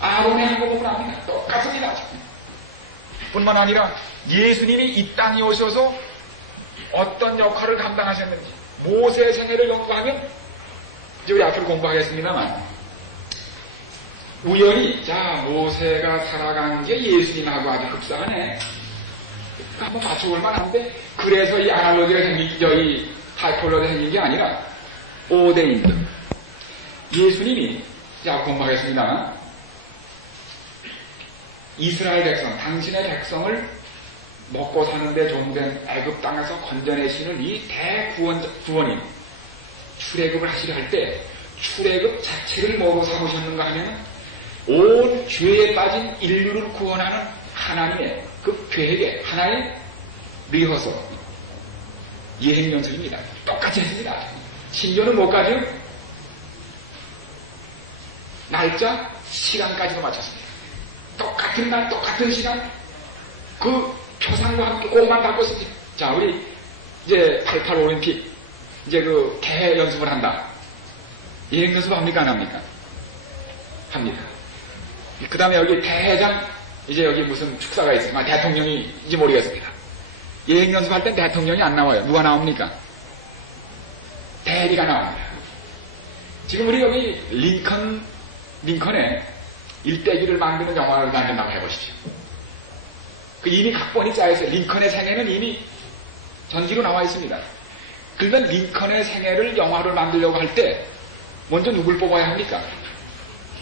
아론의 한 거 보면 압니다. 똑같습니다. 뿐만 아니라 예수님이 이 땅에 오셔서 어떤 역할을 감당하셨는지 모세의 생애를 연구하면 이제 우리 앞으로 공부하겠습니다만 우연히 모세가 살아간 게 예수님하고 아주 흡사하네. 한번 맞춰볼 만한데 그래서 이 아날로기가 생긴 이 타이폴로기가 생긴 게 아니라 오대인들 예수님이 공부하겠습니다만 이스라엘 백성, 당신의 백성을 먹고 사는데 종된 애굽 땅에서 건져내시는 이 대구원인 출애굽을 하시려 할 때 출애굽 자체를 뭐로 삼으셨는가 하면 온 죄에 빠진 인류를 구원하는 하나님의 그 계획의 하나의 리허설 예행연습입니다. 똑같이 했습니다. 심지어는 뭐까지요? 날짜, 시간까지도 맞췄습니다. 똑같은 날, 똑같은 시간, 그 표상과 함께 꼭만 닦고 있습니다. 자, 우리 이제 88 올림픽, 이제 그 대회 연습을 한다. 예행 연습 합니까? 안 합니까? 합니다. 그 다음에 여기 대회장, 이제 여기 무슨 축사가 있으면 대통령이인지 모르겠습니다. 예행 연습할 땐 대통령이 안 나와요. 누가 나옵니까? 대리가 나옵니다. 지금 우리 여기 링컨의 일대기를 만드는 영화를 만든다고 해보십시오. 그 이미 각본이 짜여있어요. 링컨의 생애는 이미 전기로 나와 있습니다. 그러면 링컨의 생애를 영화를 만들려고 할 때 먼저 누굴 뽑아야 합니까?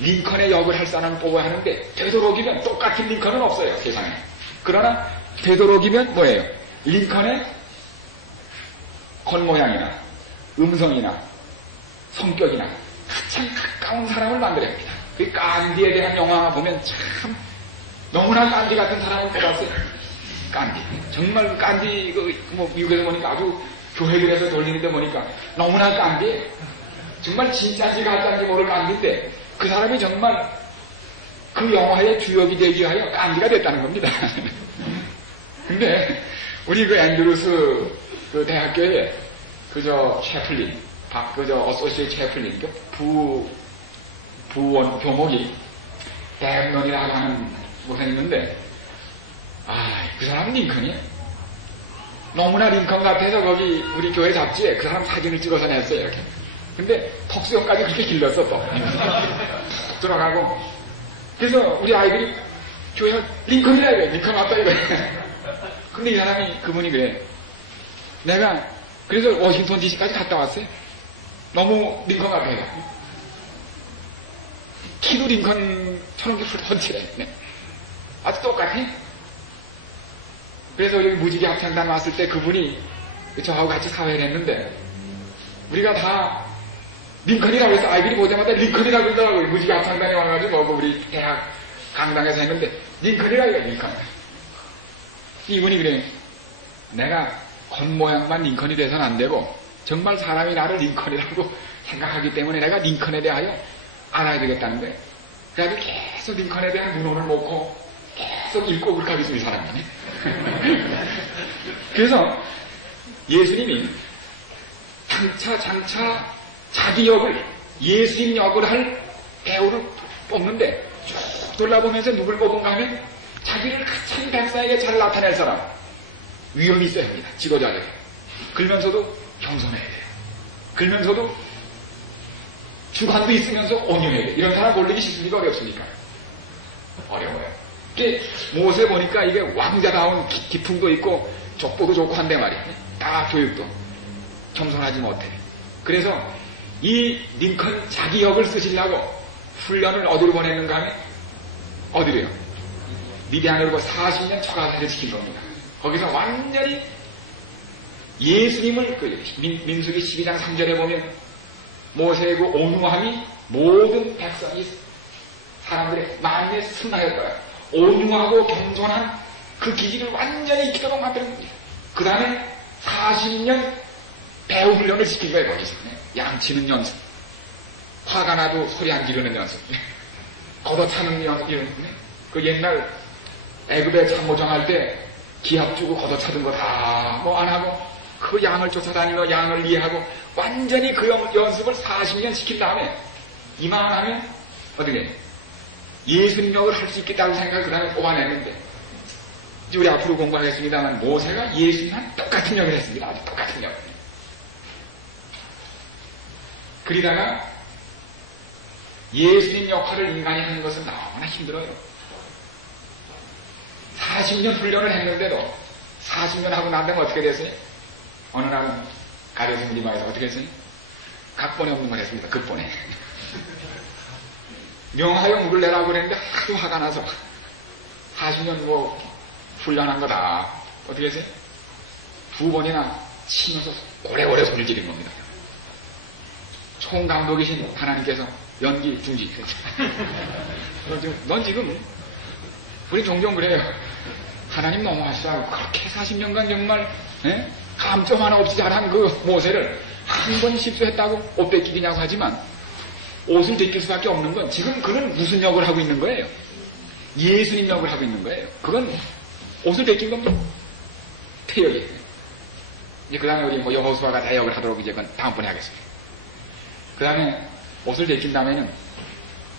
링컨의 역을 할 사람을 뽑아야 하는데 되도록이면 똑같은 링컨은 없어요. 세상에. 그러나 되도록이면 뭐예요? 링컨의 겉모양이나 음성이나 성격이나 가장 가까운 사람을 만들어야 합니다. 그 간디에 대한 영화 보면 참 너무나 간디 같은 사람을 뽑았어요. 간디. 정말 간디 미국에서 보니까 아주 교회들에서 돌리는데 보니까 너무나 간디. 정말 진짜인지 가짜인지 모를 간디인데 그 사람이 정말 그 영화의 주역이 되기 위하여 간디가 됐다는 겁니다. 근데 우리 그 앤드루스 그 대학교에 채플린, 어소시에이트 채플린, 부원 교목이 대학론이라고 하는 곳에 있는데, 그 사람은 링컨이야. 너무나 링컨 같아서 거기 우리 교회 잡지에 그 사람 사진을 찍어서 냈어요, 이렇게. 근데 턱수염까지 그렇게 길렀어, 또. 툭 들어가고. 그래서 우리 아이들이 교회 링컨이라 이래. 링컨 맞다 이거야. 근데 이 사람이, 그분이 그래. 내가, 그래서 워싱턴 DC까지 갔다 왔어요. 너무 링컨 같아요. 키도 링컨처럼 펀치래. 네. 아주 똑같아. 그래서 여기 무지개 합창단 왔을 때 그분이 저하고 같이 사회를 했는데 우리가 다 링컨이라고 해서 아이들이 보자마자 링컨이라고 그러더라고요. 무지개 합창단에 와가지고 뭐 우리 대학 강당에서 했는데 링컨이라고 해요. 링컨. 이분이 그래. 내가 겉모양만 링컨이 돼서는 안 되고 정말 사람이 나를 링컨이라고 생각하기 때문에 내가 링컨에 대하여 알아야 되겠다는 거예요. 그래서 계속 링컨에 대한 문헌을 놓고 계속 읽고 그렇게 하겠어요. 이 사람이네. 그래서 예수님이 장차 자기 역을 예수님 역을 할 배우를 뽑는데 쭉 돌아보면서 누굴 뽑은가 하면 자기를 가장 백성에게 잘 나타낼 사람 위험이 있어야 합니다. 지도자들. 그러면서도 겸손해야 돼요. 그러면서도 주관도 있으면서 온유해야 돼요. 이런 사람 고르기 쉽습니까? 어렵습니까? 어려워요. 이게 모세 보니까 이게 왕자다운 기품도 있고 족보도 좋고 한데 말이에요. 다 교육도 겸손하지 못해. 그래서 이 링컨 자기 역을 쓰시려고 훈련을 어디로 보냈는가 하면 어디로요? 미디안으로 40년 초가사를 시킨 겁니다. 거기서 완전히 예수님을 민수기 12장 3절에 보면 모세의 그 온유함이 모든 백성이 사람들의 마음에 승하였더라. 온유하고 겸손한 그 기질을 완전히 익히도록 만드는 겁니다. 그 다음에 40년 배우 훈련을 시킨 거예요. 거기서 양치는 연습, 화가 나도 소리 안 지르는 연습, 걷어차는 연습. 그 옛날 애굽에 참모정할 때 기합 주고 걷어차던 거 다 뭐 안 하고 그 양을 쫓아다니며 양을 이해하고 완전히 그 연습을 40년 시킨 다음에 이만하면 어떻게 예수님 역을 할 수 있겠다고 생각을 그 다음에 뽑아냈는데 이제 우리 앞으로 공부하겠습니다만 모세가 예수님과 똑같은 역을 했습니다. 아주 똑같은 역. 그러다가 예수님 역할을 인간이 하는 것은 너무나 힘들어요. 40년 훈련을 했는데도 40년 하고 난 다음에 어떻게 됐어요? 어느 날은 가려진 이마에서 어떻게 했어요? 각본에 없는 걸 했습니다. 극본에. 명하여 물을 내라고 그랬는데 하도 화가 나서 40년 뭐 훈련한 거다. 어떻게 했어요? 2번이나 치면서 오래오래 소리를 지른 겁니다. 총감독이신 하나님께서 연기 중지. 넌 지금 우리 종종 그래요. 하나님 너무 하시라고 그렇게 40년간 정말 감점 하나 없이 잘한 그 모세를 한 번 실수했다고 옷 뺏기냐고 하지만 옷을 벗길 수밖에 없는 건 지금 그는 무슨 역을 하고 있는 거예요? 예수님 역을 하고 있는 거예요. 그건 옷을 벗긴 겁니다. 태역이. 이제 그 다음에 우리 뭐 여호수아가 대역을 하도록 이제 그건 다음번에 하겠습니다. 그 다음에 옷을 벗긴 다음에는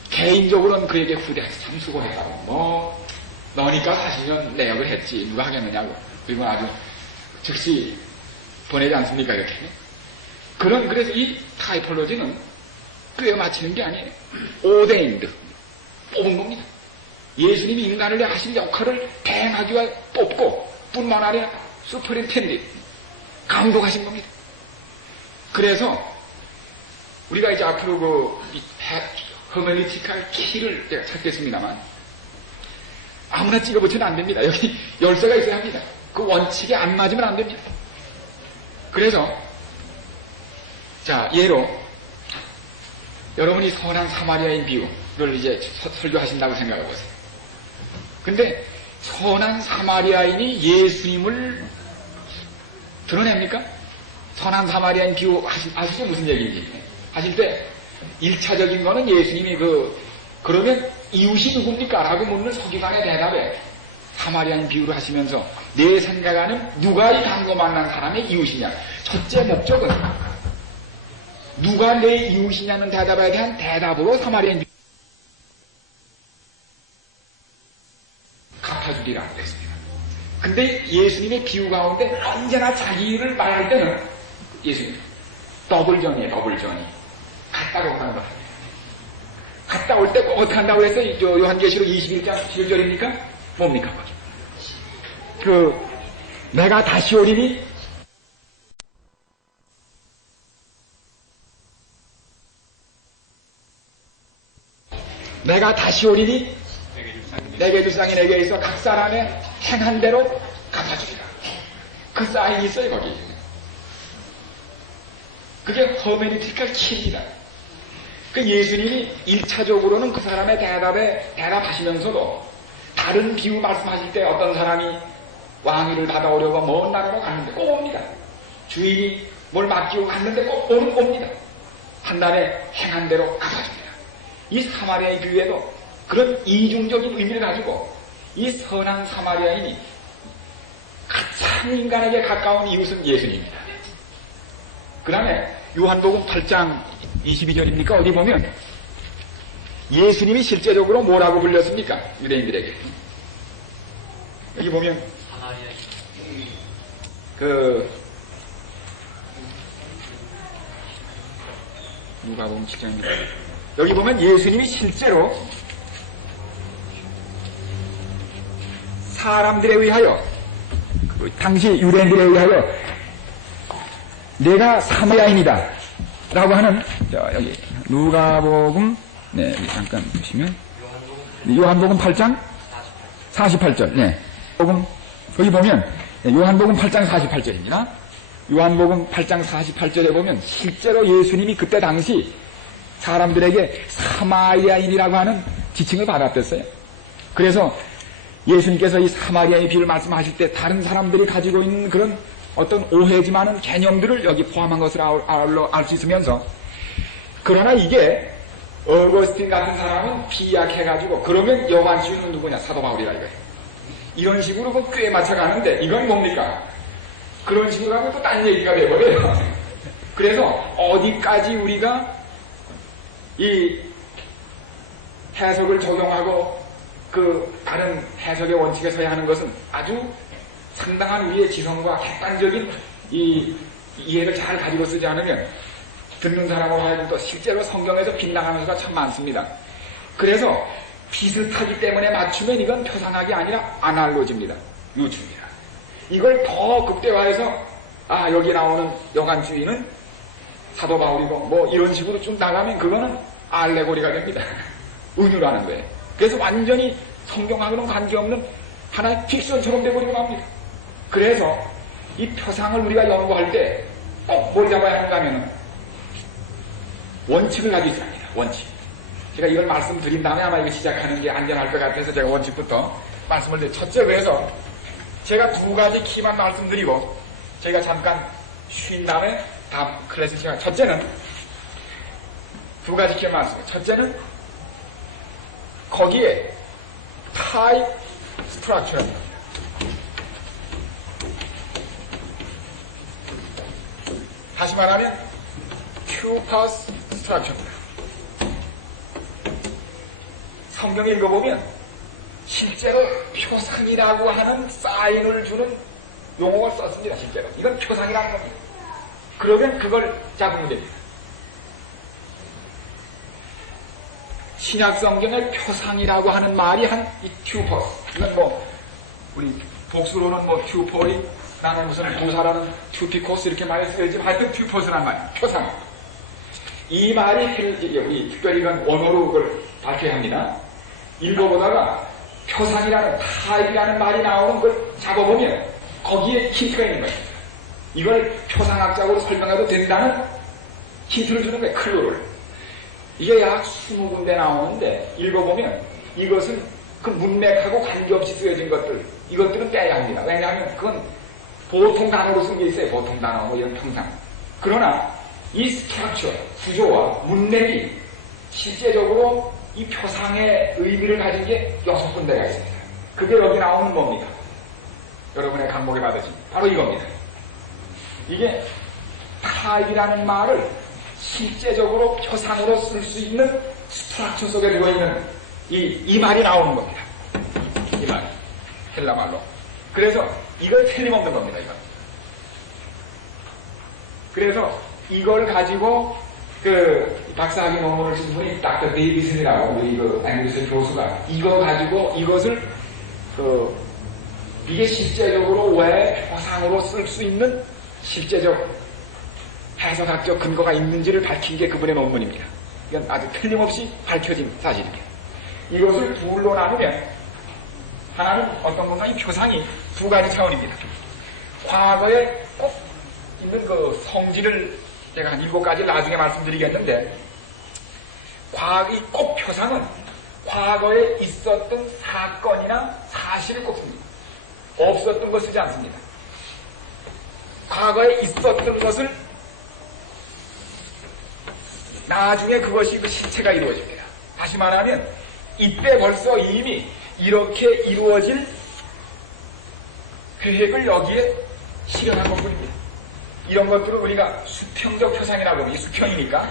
개인적으로는 그에게 후대해서 참 수고했다고. 뭐 너니까 40년 내 역을 했지 누가 하겠느냐고. 그리고 아주 즉시 보내지 않습니까 이렇게. 그래서 이 타이폴로지는 꿰어 맞히는 게 아니에요. 오데인드 뽑은 겁니다. 예수님이 인간을 위해 하신 역할을 대행하기 위해 뽑고 뿐만 아니라 슈퍼린텐디 감독하신 겁니다. 그래서 우리가 이제 앞으로 그 허메니티칼 키를 제가 찾겠습니다만 아무나 찍어붙이면 안 됩니다. 여기 열쇠가 있어야 합니다. 그 원칙에 안 맞으면 안 됩니다. 그래서 자 예로 여러분이 선한 사마리아인 비유를 이제 설교하신다고 생각해 보세요. 근데 선한 사마리아인이 예수님을 드러냅니까? 선한 사마리아인 비유 아시죠? 무슨 얘기인지 하실 때 1차적인 거는 예수님이 그러면 이웃이 누굽니까? 라고 묻는 서기관의 대답에 사마리아인 비유를 하시면서 내 생각하는 누가 이 방금 만난 사람의 이웃이냐. 첫째 목적은 누가 내 이웃이냐는 대답에 대한 대답으로 사마리아인 비유 갚아주리라고 했습니다. 근데 예수님의 비유 가운데 언제나 자기 일을 말할 때는 예수님 더블전이에요. 더블전이 갔다가 오라는 거. 갔다 올 때 어떻게 한다고 했어요? 요한계시록 21장 7절입니까? 뭡니까? 내가 다시 오리니 내가 다시 오리니 내게 두 쌍이 내게 있어 각 사람의 행한 대로 갚아주리라. 그 사인이 있어요, 거기. 그게 허메니티컬 킬이다. 그 예수님이 1차적으로는 그 사람의 대답에 대답하시면서도 다른 비유 말씀하실 때 어떤 사람이 왕위를 받아오려고 먼 나라로 갔는데 꼭 옵니다. 주인이 뭘 맡기고 갔는데 꼭 옵니다. 한 다음에 행한 대로 갚아줍니다. 이 사마리아의 비유에도 그런 이중적인 의미를 가지고 이 선한 사마리아인이 가장 인간에게 가까운 이웃은 예수님입니다. 그 다음에 요한복음 8장 22절입니까? 어디 보면 예수님이 실제적으로 뭐라고 불렸습니까? 유대인들에게. 여기 보면 누가복음 7장입니다. 여기 보면 예수님이 실제로 사람들에 의하여, 당시 유대인들에 의하여 내가 사마리아인이다 라고 하는, 여기 누가복음, 네, 잠깐 보시면 요한복음 8장 48절, 네, 여기 보면 요한복음 8장 48절입니다. 요한복음 8장 48절에 보면 실제로 예수님이 그때 당시 사람들에게 사마리아인이라고 하는 지칭을 받았댔어요. 그래서 예수님께서 이 사마리아의 비유를 말씀하실 때 다른 사람들이 가지고 있는 그런 어떤 오해지만은 개념들을 여기 포함한 것을 알 수 있으면서, 그러나 이게 어거스틴 같은 사람은 비약해가지고 그러면 여관주인은 누구냐? 사도 바울이라 이거예요. 이런 식으로 그 꾀에 맞춰가는데 이건 뭡니까? 그런 식으로 하면 또 딴 얘기가 돼버려요. 그래서 어디까지 우리가 이 해석을 적용하고 그 다른 해석의 원칙에 서야 하는 것은 아주 상당한 우리의 지성과 객관적인 이 이해를 잘 가지고 쓰지 않으면 듣는 사람으로 하여금 또 실제로 성경에서 빗나가는 수가 참 많습니다. 그래서 비슷하기 때문에 맞추면 이건 표상학이 아니라 아날로지입니다. 유추입니다. 이걸 더 극대화해서 여기 나오는 여관주의는 사도 바울이고 뭐 이런 식으로 쭉 나가면 그거는 알레고리가 됩니다. 은유라는 거예요. 그래서 완전히 성경하고는 관계없는 하나의 픽션처럼 돼버리고 맙니다. 그래서 이 표상을 우리가 연구할 때 꼭 뭘 잡아야 하는가 하면 원칙을 가지고 있어야 합니다. 원칙. 제가 이걸 말씀드린 다음에 아마 이거 시작하는 게 안전할 것 같아서 제가 원칙부터 말씀을 드려요. 첫째, 그래서 제가 두 가지 키만 말씀드리고 저희가 잠깐 쉰 다음에 다음 클래스 시간. 첫째는 두 가지 키만 말씀드려요. 첫째는 거기에 타입 스트럭처입니다. 다시 말하면 큐퍼스 스트럭처입니다. 성경 읽어보면 실제로 표상이라고 하는 사인을 주는 용어를 썼습니다. 실제로 이건 표상이라는 겁니다. 그러면 그걸 잡으면 됩니다. 신약 성경의 표상이라고 하는 말이 이 튜퍼스. 이건 뭐 우리 복수로는 뭐 튜포리, 나는 무슨 부사라는 튜피코스 이렇게 많이 쓰여지만 하여튼 튜퍼스란 말이에요. 표상. 이 말이 특별히 이건 원어로 그걸 밝혀야 합니다. 읽어보다가 표상이라는 타입이라는 말이 나오는 걸 잡아보면 거기에 힌트가 있는 거예요. 이걸 표상학적으로 설명해도 된다는 힌트를 주는 거예요. 클로를. 이게 약 20군데 나오는데 읽어보면 이것은 그 문맥하고 관계없이 쓰여진 것들, 이것들은 빼야 합니다. 왜냐하면 그건 보통 단어로 쓴 게 있어요. 보통 단어, 뭐 이런 평상. 그러나 이 스트럭처, 구조와 문맥이 실제적으로 이 표상의 의미를 가진 게 6군데가 있습니다. 그게 여기 나오는 뭡니까? 여러분의 강목에 받으신 바로 이겁니다. 이게 타입이라는 말을 실제적으로 표상으로 쓸 수 있는 스트럭처 속에 들어있는 이 말이 나오는 겁니다. 이 말. 헬라말로. 그래서 이걸 틀림없는 겁니다. 이건. 그래서 이걸 가지고 박사학위 논문을 쓴 분이 닥터 데이비슨이라고 우리 앵글리스 교수가 이거 가지고 이것을 이게 실제적으로 왜 표상으로 쓸 수 있는 실제적 해석학적 근거가 있는지를 밝힌 게 그분의 논문입니다. 이건 아주 틀림없이 밝혀진 사실입니다. 이것을 둘로 나누면 하나는 어떤 건가? 이 표상이 두 가지 차원입니다. 과거에 꼭 있는 그 성질을 제가 한 7가지 나중에 말씀드리겠는데, 이 꼭 표상은 과거에 있었던 사건이나 사실을 꼭 씁니다. 없었던 거 쓰지 않습니다. 과거에 있었던 것을 나중에 그것이 그 실체가 이루어집니다. 다시 말하면 이때 벌써 이미 이렇게 이루어질 계획을 여기에 실현한 것뿐입니다. 이런 것들을 우리가 수평적 표상이라고 하면, 이 수평이니까.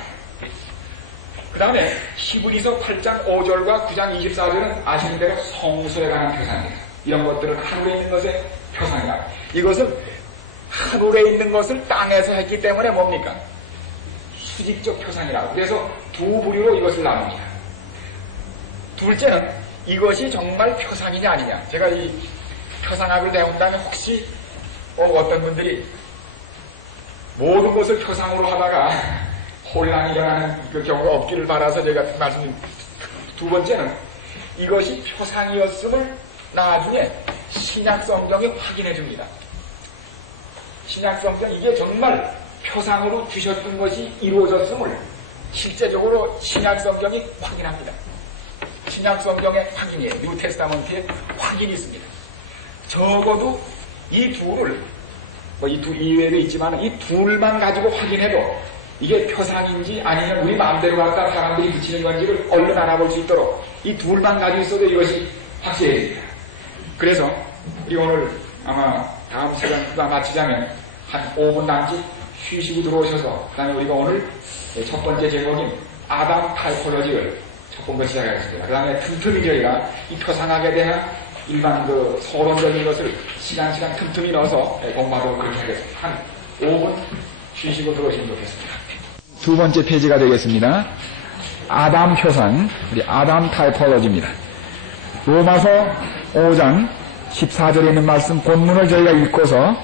그 다음에 히브리서 8장 5절과 9장 24절은 아시는 대로 성소에 관한 표상입니다. 이런 것들은 하늘에 있는 것의 표상이다. 이것은 하늘에 있는 것을 땅에서 했기 때문에 뭡니까? 수직적 표상이라고. 그래서 두 부류로 이것을 나눕니다. 둘째는 이것이 정말 표상이냐 아니냐. 제가 이 표상학을 배운다면 혹시 어떤 분들이 모든 것을 표상으로 하다가 혼란이 일어나는 그 경우가 없기를 바라서 제가 말씀드립니다. 두 번째는 이것이 표상이었음을 나중에 신약성경이 확인해 줍니다. 신약성경 이게 정말 표상으로 주셨던 것이 이루어졌음을 실제적으로 신약성경이 확인합니다. 신약성경의 확인이에요. 뉴테스타먼트에 확인이 있습니다. 적어도 이 둘을, 이 둘 이외에도 있지만 이 둘만 가지고 확인해도 이게 표상인지 아니면 우리 마음대로 갖다 사람들이 붙이는 건지를 얼른 알아볼 수 있도록 이 둘만 가지고 있어도 이것이 확실해집니다. 그래서 우리 오늘 아마 다음 시간과 마치자면 한 5분 남짓 쉬시고 들어오셔서 그 다음에 우리가 오늘 첫 번째 제목인 아담 타이폴로지를 첫 번째 시작하겠습니다. 그 다음에 틈틈이 저희가 이 표상학에 대한 일반 그 서론적인 것을 시간 틈틈이 넣어서 공부하도록 그렇게 하겠습니다. 한 5분 쉬시고 들어오시면 좋겠습니다. 두 번째 페이지가 되겠습니다. 아담 표상, 우리 아담 타이폴로지입니다. 로마서 5장 14절에 있는 말씀 본문을 저희가 읽고서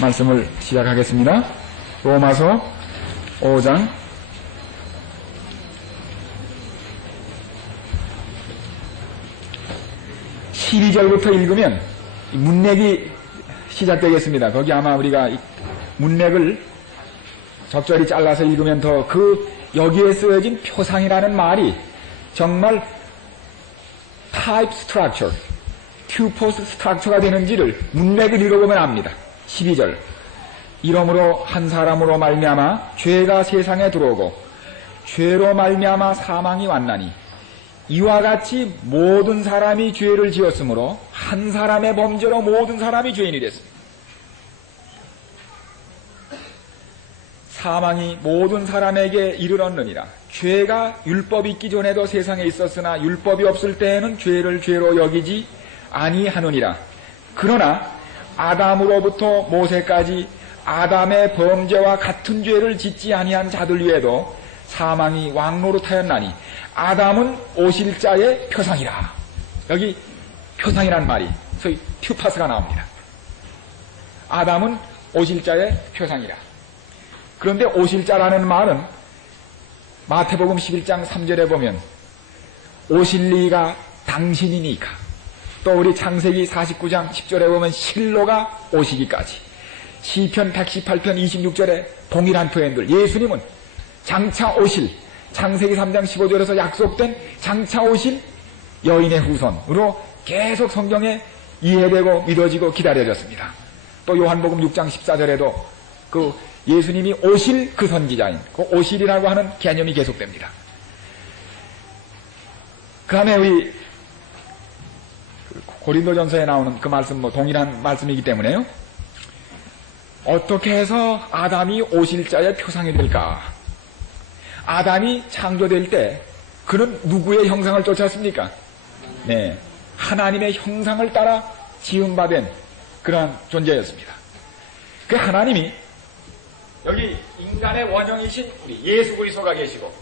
말씀을 시작하겠습니다. 로마서 5장 12절부터 읽으면 문맥이 시작되겠습니다. 거기 아마 우리가 문맥을 적절히 잘라서 읽으면 더 여기에 쓰여진 표상이라는 말이 정말 type structure, typos structure가 되는지를 문맥을 읽어보면 압니다. 12절. 이러므로 한 사람으로 말미암아 죄가 세상에 들어오고 죄로 말미암아 사망이 왔나니 이와 같이 모든 사람이 죄를 지었으므로 한 사람의 범죄로 모든 사람이 죄인이 됐습니다. 사망이 모든 사람에게 이르렀느니라. 죄가 율법이 있기 전에도 세상에 있었으나 율법이 없을 때에는 죄를 죄로 여기지 아니하느니라. 그러나 아담으로부터 모세까지 아담의 범죄와 같은 죄를 짓지 아니한 자들 위에도 사망이 왕노릇하였나니 아담은 오실 자의 표상이라. 여기 표상이란 말이 소위 튜파스가 나옵니다. 아담은 오실 자의 표상이라. 그런데 오실 자라는 말은 마태복음 11장 3절에 보면 오실 리가 당신이니까, 또 우리 창세기 49장 10절에 보면 실로가 오시기까지, 시편 118편 26절에 동일한 표현들, 예수님은 장차 오실, 창세기 3장 15절에서 약속된 장차 오실 여인의 후손으로 계속 성경에 이해되고 믿어지고 기다려졌습니다. 또 요한복음 6장 14절에도 그 예수님이 오실 그 선지자인 그 오실이라고 하는 개념이 계속됩니다. 그 다음에 우리 고린도전서에 나오는 그 말씀 동일한 말씀이기 때문에요. 어떻게 해서 아담이 오실 자의 표상이 될까? 아담이 창조될 때 그는 누구의 형상을 쫓았습니까? 네, 하나님의 형상을 따라 지음받은 그러한 존재였습니다. 그 하나님이 여기 인간의 원형이신 우리 예수 그리스도가 계시고,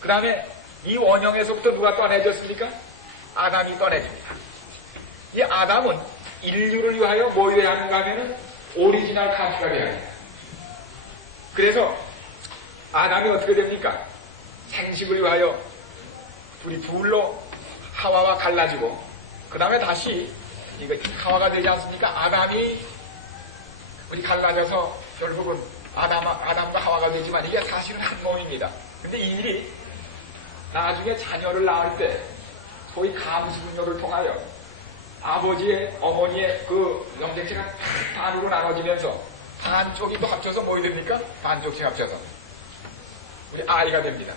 그 다음에 이 원형에서부터 누가 떠내졌습니까? 아담이 떠내집니다. 이 아담은 인류를 위하여 뭐 해야 하는가 하면은 오리지널 카피가 돼야 합니다. 그래서 아담이 어떻게 됩니까? 생식을 위하여 둘이 둘로 하와와 갈라지고 그 다음에 다시 이거 하와가 되지 않습니까? 아담이 우리 갈라져서 결국은 아담과 하와가 되지만 이게 사실은 한 몸입니다. 근데 이 일이 나중에 자녀를 낳을 때 소위 감수분뇨를 통하여 아버지의 어머니의 그 영적체가 반으로 나눠지면서 반쪽이 또 합쳐서 뭐 됩니까? 반쪽씩 합쳐서 우리 아이가 됩니다.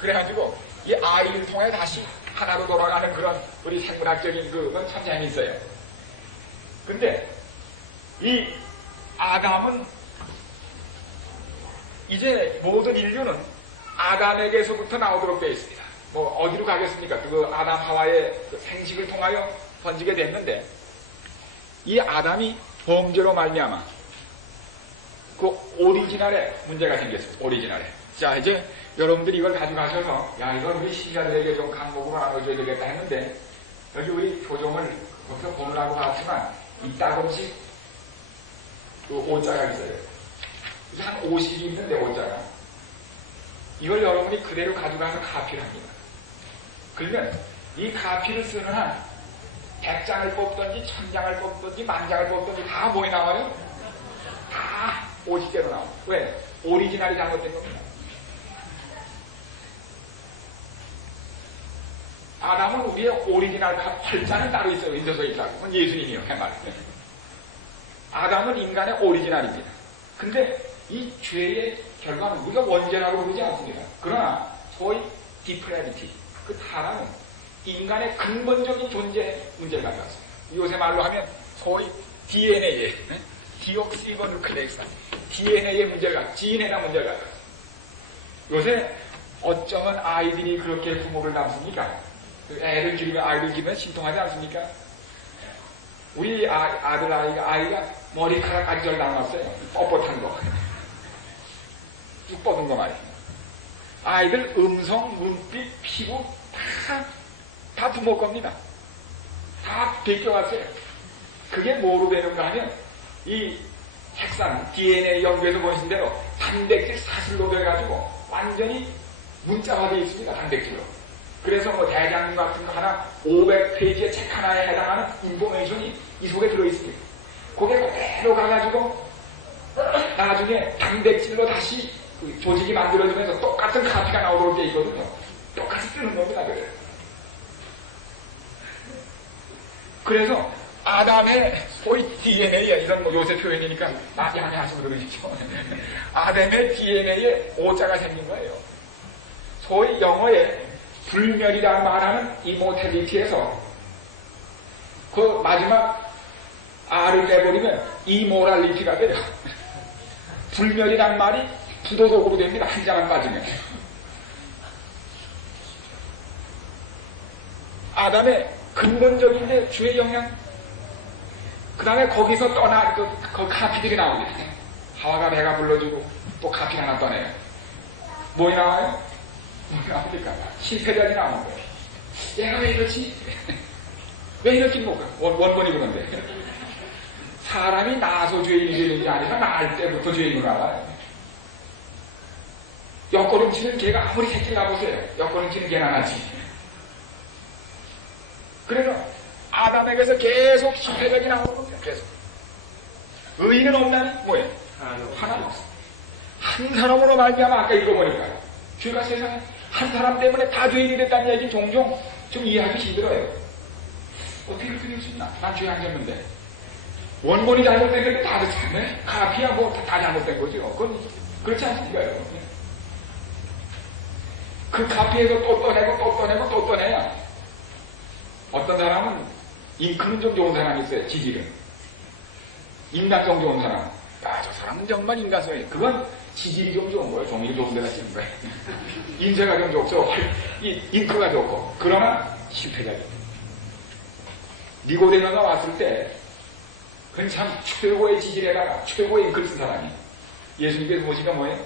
그래가지고 이 아이를 통해 다시 하나로 돌아가는 그런 우리 생물학적인 그건 참 재미있어요. 근데 이 아담은 이제 모든 인류는 아담에게서부터 나오도록 되어 있습니다. 뭐 어디로 가겠습니까? 그 아담 하와의 그 생식을 통하여 번지게 됐는데 이 아담이 범죄로 말미암아 그 오리지널에 문제가 생겼습니다. 오리지널에. 자 이제 여러분들이 이걸 가져가셔서 야 이걸 우리 신자들에게 좀 강목으로 나눠줘야 되겠다 했는데 여기 우리 교종을 거기서 보느라고 봤지만 이따금씩 그 오자가 있어요. 한 50이 있는데 오자가 이걸 여러분이 그대로 가져가서 카피를 합니다. 그러면 이 카피를 쓰는 한 100장을 뽑든지 1000장을 뽑든지 10,000장을 뽑든지 다 뭐에 나와요? 다 50개로 나와요. 왜? 오리지널이 잘못된 겁니다. 아담은 우리의 오리지널 활자는 따로 있어요. 인도서에 있다고. 그건 예수님이요. 해말. 아담은 인간의 오리지널입니다. 근데 이 죄의 결과는 우리가 원죄라고 부르지 않습니다. 그러나 소위 디프레비티, 그 타락은 인간의 근본적인 존재 문제를 가져왔습니다. 요새 말로 하면 소위 DNA의 디옥시리보누클레이스 DNA의 문제가 지인에다 문제가 가져왔습니다. 요새 어쩌면 아이들이 그렇게 부모를 닮습니까? 애를 기르면 아이를 기르면 신통하지 않습니까? 우리 아들 아이가 머리카락 아주 잘 닮았어요. 뻣뻣한 거. 쭉 뻗은 거 말이에요. 아이들 음성, 눈빛, 피부 다 부모 겁니다. 다 베껴왔어요. 그게 뭐로 되는가 하면 이 색상, DNA 연구에서 보신 대로 단백질 사슬로 돼가지고 완전히 문자화되어 있습니다. 단백질로. 그래서 뭐 대장님 같은 거 하나 500페이지의 책 하나에 해당하는 인포메이션이 이 속에 들어있습니다. 그게 그대로 가가지고 나중에 단백질로 다시 그 조직이 만들어지면서 똑같은 카피가 나오도록 돼 있거든요. 똑같이 뜨는 겁니다. 그래서 아담의 소위 DNA에 이런 뭐 요새 표현이니까 양해하시면 그러시죠. 아담의 DNA에 오자가 생긴 거예요. 소위 영어에 불멸이라고 말하는 이모텔리티에서 그 마지막 R을 빼버리면 이모랄리티가 돼요. 불멸이란 말이 부도덕으로 됩니다. 한 자만 빠지면. 아담의 근본적인 주의 영향, 그 다음에 거기서 그 카피들이 나옵니다. 하와가 배가 불러주고 또 카피 하나 떠내요. 뭐이 나와요? 뭐이 나옵니까? 실패작이 나오는 거예요. 얘가 왜 이러지? 왜 이렇게 뭐가? 원본이 그런데. 사람이 나서 죄인이 되는 게 아니라 낳을 때부터 죄인으로 알아요. 옆걸음치는 개가 아무리 새끼를 가보세요. 옆걸음치는 개나 나지. 그래서 아담에게서 계속 실패작이 나오는 겁니다. 계속. 의인은 없나니? 뭐예요? 하나도 없어. 한 사람으로 말미암아 아까 읽어보니까 죄가 세상에 한 사람 때문에 다 죄인이 됐다는 얘기 종종 좀 이해하기 힘들어요. 어떻게 그렇게 될 수 있나? 난 죄 안 졌는데. 원본이 잘못된 게 다 됐네. 카피야 뭐 다 잘못된 거죠. 그건 그렇지 않습니까요? 그 카피에서 또 떠내고 또 떠내고 또 떠내야 어떤 사람은 잉크는 좀 좋은 사람이 있어요. 지질은. 인간성 좋은 사람. 야, 저 사람은 정말 인간성이. 그건 지질이 좀 좋은 거예요. 종이가 좋은 데가 찍는 거예요. 인쇄가 좀 좋고, 잉크가 좋고. 그러나 실패작이에요. 니고데모가 왔을 때, 그건 참 최고의 지질에다가 최고의 잉크를 쓴 사람이. 예수님께서 보시니까 뭐예요?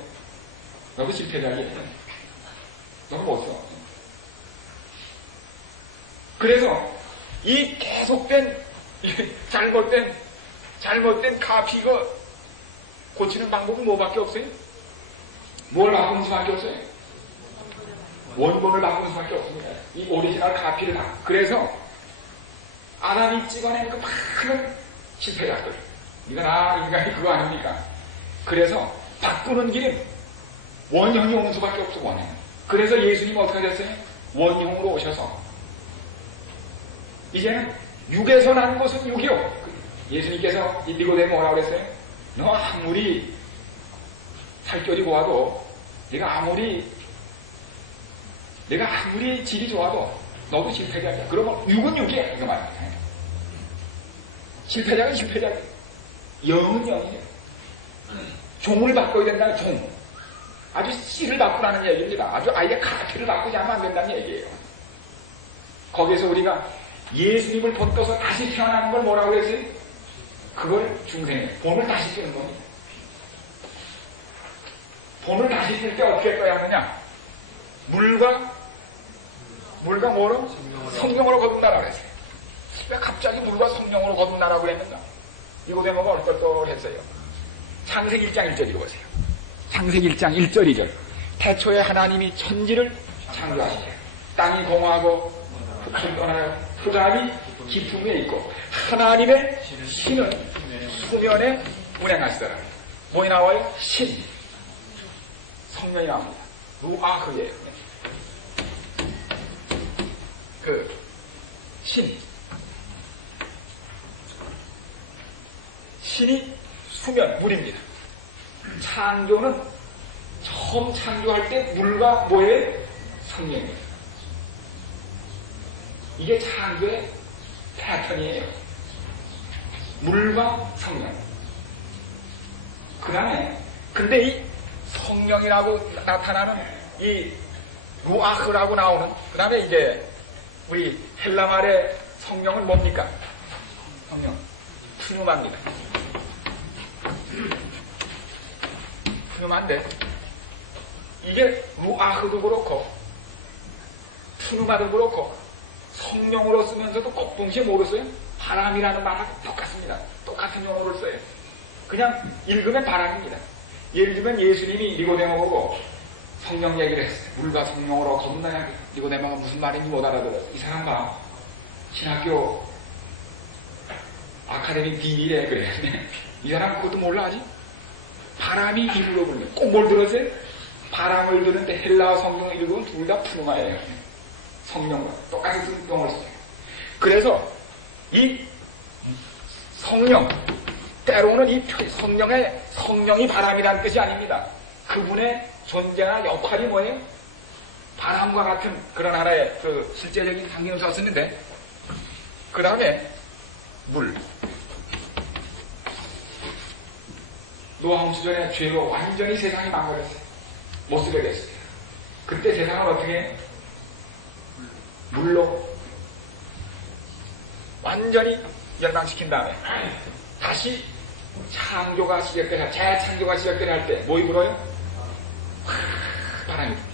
너도 실패작이에요. 너는 못 써. 그래서 이 계속된 잘못된 카피가 고치는 방법은 뭐밖에 없어요? 뭘 바꾸는 수밖에 없어요? 원본을 바꾸는 수밖에 없습니다. 이 오리지널 카피를 다. 그래서 아담이 찍어낸 그 많은 실패작들. 이건 인간이 그거 아닙니까? 그래서 바꾸는 길은 원형이 오는 수밖에 없어, 원형. 그래서 예수님 어떻게 됐어요? 원형으로 오셔서 이제는 육에서 난 것은 육이요. 예수님께서 니고데모 뭐라고 그랬어요? 너 아무리 살결이고 와도 내가 아무리 질이 좋아도 너도 실패자야. 그러면 육은 육이야. 이거 말입니다. 실패자는 실패자야. 영은 영이에요. 종을 바꿔야 된다는 종. 아주 씨를 바꾸라는 얘기입니다. 아주 아예 카트를 바꾸지 않으면 안 된다는 얘기예요. 거기에서 우리가 예수님을 본떠서 다시 태어나는 걸 뭐라고 했어요? 그걸 중생이에요. 본을 다시 쓰는 겁니다. 본을 다시 쓸 때 어떻게 써야 하느냐? 물과 뭐로? 성령으로 거듭나라고 했어요. 왜 갑자기 물과 성령으로 거듭나라고 했는가? 니고데모가 얼떨떨했어요. 창세기 1장 1절 읽어보세요. 창세기 1장 1절 2절. 태초에 하나님이 천지를 창조하시고 땅이 공하고 흙을 떠나요. 흑암이 깊음 위에 있고 하나님의 신은 수면에 운행하시더라. 뭐이 나와요? 신. 성령이 나옵니다. 루아흐예요. 신. 신이 수면, 물입니다. 창조는 처음 창조할 때 물과 뭐예요? 성령이에요. 이게 창조의 패턴이에요. 물과 성령. 그 다음에, 근데 이 성령이라고 나타나는 이 루아흐라고 나오는, 그 다음에 이제 우리 헬라말의 성령은 뭡니까? 성령. 푸뉴마입니다. 푸뉴마인데, 이게 루아흐도 그렇고, 푸뉴마도 그렇고, 성령으로 쓰면서도 꼭 동시에 뭐로 써요? 바람이라는 말하고 똑같습니다. 똑같은 용어를 써요. 그냥 읽으면 바람입니다. 예를 들면 예수님이 니고데모 보고 성령 얘기를 했어요. 물과 성령으로 거듭나야 돼. 니고데모가 무슨 말인지 못 알아들어요. 이 사람 봐. 신학교 아카데미 B래 그래. 이 사람 그것도 몰라 아직? 바람이 이불로 불면 꼭 뭘 들었어요? 바람을 들은데 헬라어 성경을 읽으면 둘 다 푸르마예요. 성령과 똑같은 용어를 써요. 그래서 이 성령, 때로는 이 성령이 바람이라는 뜻이 아닙니다. 그분의 존재나 역할이 뭐예요? 바람과 같은 그런 하나의 그 실제적인 상징을 썼었는데, 그 다음에 물. 노아 홍수전에 죄로 완전히 세상이 망가졌어요. 못쓰게 됐어요. 그때 세상은 어떻게 해요? 물로 완전히 멸망시킨 다음에 다시 창조가 시작되나, 재창조가 시작되나 할 때 뭐이 불어요? 바람이 붑니다.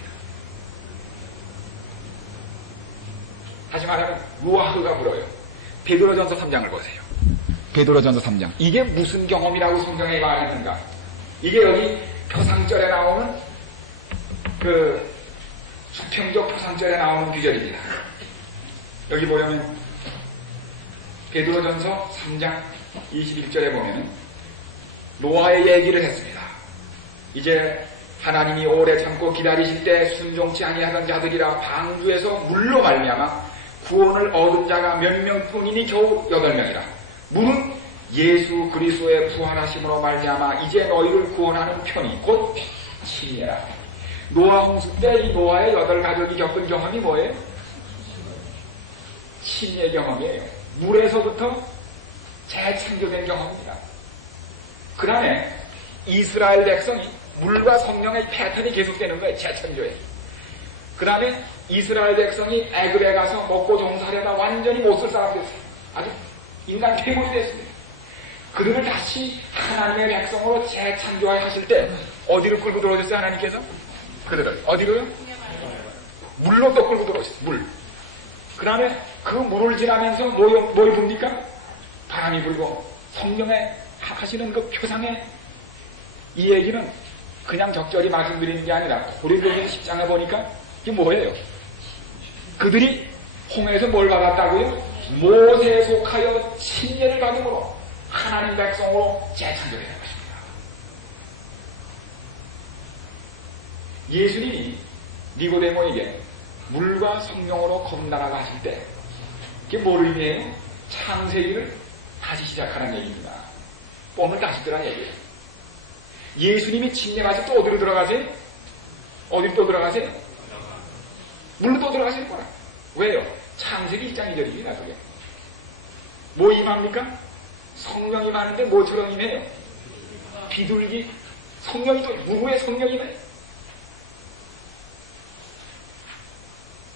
다시 말하면 루아흐가 불어요. 베드로전서 3장을 보세요. 베드로전서 3장. 이게 무슨 경험이라고 성경에 말했는가? 이게 여기 표상절에 나오는 그 수평적 표상절에 나오는 규절입니다. 여기 보면 베드로전서 3장 21절에 보면 노아의 얘기를 했습니다. 이제 하나님이 오래 참고 기다리실 때 순종치 아니하던 자들이라 방주에서 물로 말미암아 구원을 얻은 자가 몇 명뿐이니 겨우 8명이라. 물은 예수 그리스도의 부활하심으로 말미암아 이제 너희를 구원하는 편이 곧 신이라. 노아 홍수 때 이 노아의 8가족이 겪은 경험이 뭐예요? 신의 경험이에요. 물에서부터 재창조된 경험입니다. 그 다음에 이스라엘 백성이 물과 성령의 패턴이 계속되는 거예요. 재창조에. 그 다음에 이스라엘 백성이 애굽에 가서 먹고 종살이하다 완전히 못 쓸 사람 됐어요. 아주 인간 퇴물이 됐습니다. 그들을 다시 하나님의 백성으로 재창조하실 때 어디로 끌고 들어오셨어요? 하나님께서? 그들을 어디로요? 물로 또 끌고 들어오셨어요. 물. 그 다음에 그 물을 지나면서 뭘 봅니까? 바람이 불고 성령에 하시는 그 표상의 이 얘기는 그냥 적절히 말씀드리는 게 아니라 고린도전 10장에 보니까 이게 뭐예요? 그들이 홍해에서 뭘 받았다고요? 모세에 속하여 침례를 받음으로 하나님 백성으로 재창조되는 것입니다. 예수님이 니고데모에게 물과 성령으로 겁나라고 하실 때 그게 뭘 의미해요? 창세기를 다시 시작하는 얘기입니다. 뽕을 다시 뜨라는 얘기예요. 예수님이 침례 가서 또 어디로 들어가세요? 어디로 또 들어가세요? 물로 또 들어가실 거라. 왜요? 창세기 1장 2절입니다. 그게. 뭐 임합니까? 성령이 많은데 뭐처럼 임해요? 비둘기. 성령이 또 누구의 성령이네?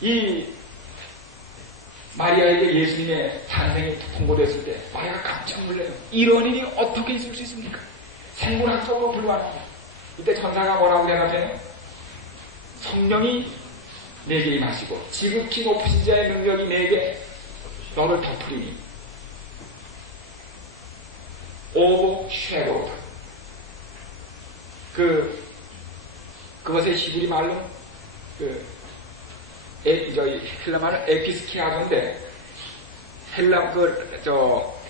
이 마리아에게 예수님의 탄생이 통보됐을 때 마리아가 깜짝 놀라요. 이런 일이 어떻게 있을 수 있습니까? 생물학적으로 불가능합니다. 이때 천사가 뭐라고 대답해요? 성령이 내게 임하시고 지극히 높으신 자의 능력이 내게 너를 덮으리니 오고 쉐도우다. 그것의 히브리 말로 헬라 말은 에피스키아도인데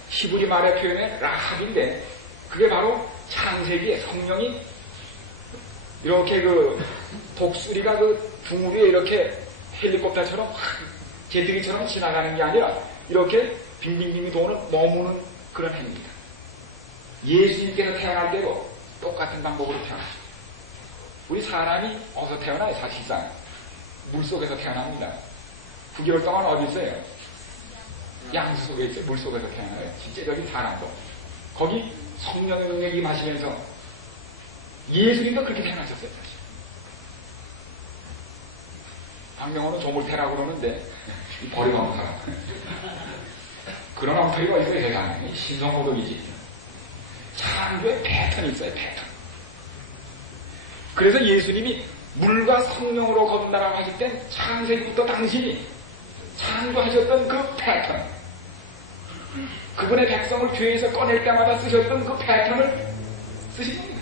히브리 말의 표현은 라합인데 그게 바로 창세기에 성령이 이렇게 독수리가 둥 위에 이렇게 헬리콥터처럼 제트기처럼 지나가는 게 아니라 이렇게 빙빙빙 도는 머무는 그런 행위입니다. 예수님께서 태어날 때도 똑같은 방법으로 태어났어요. 우리 사람이 어디서 태어나요? 사실상 물속에서 태어납니다. 9개월 동안 어디 있어요? 양수 속에 있어요. 물속에서 태어나요. 실제적인 사람도. 거기 성령의 능력이 임하시면서 예수님도 그렇게 태어나셨어요. 사실. 박명호는 조물태라고 그러는데 버림없는 사람. 그런 엉터리가 있어요. 세상에. 신성모독이지. 창조의 패턴이 있어요. 패턴. 그래서 예수님이 물과 성령으로 거듭나라고 하실 땐 창세기부터 당신이 창조하셨던 그 패턴, 그분의 백성을 죄에서 꺼낼 때마다 쓰셨던 그 패턴을 쓰신 겁니다.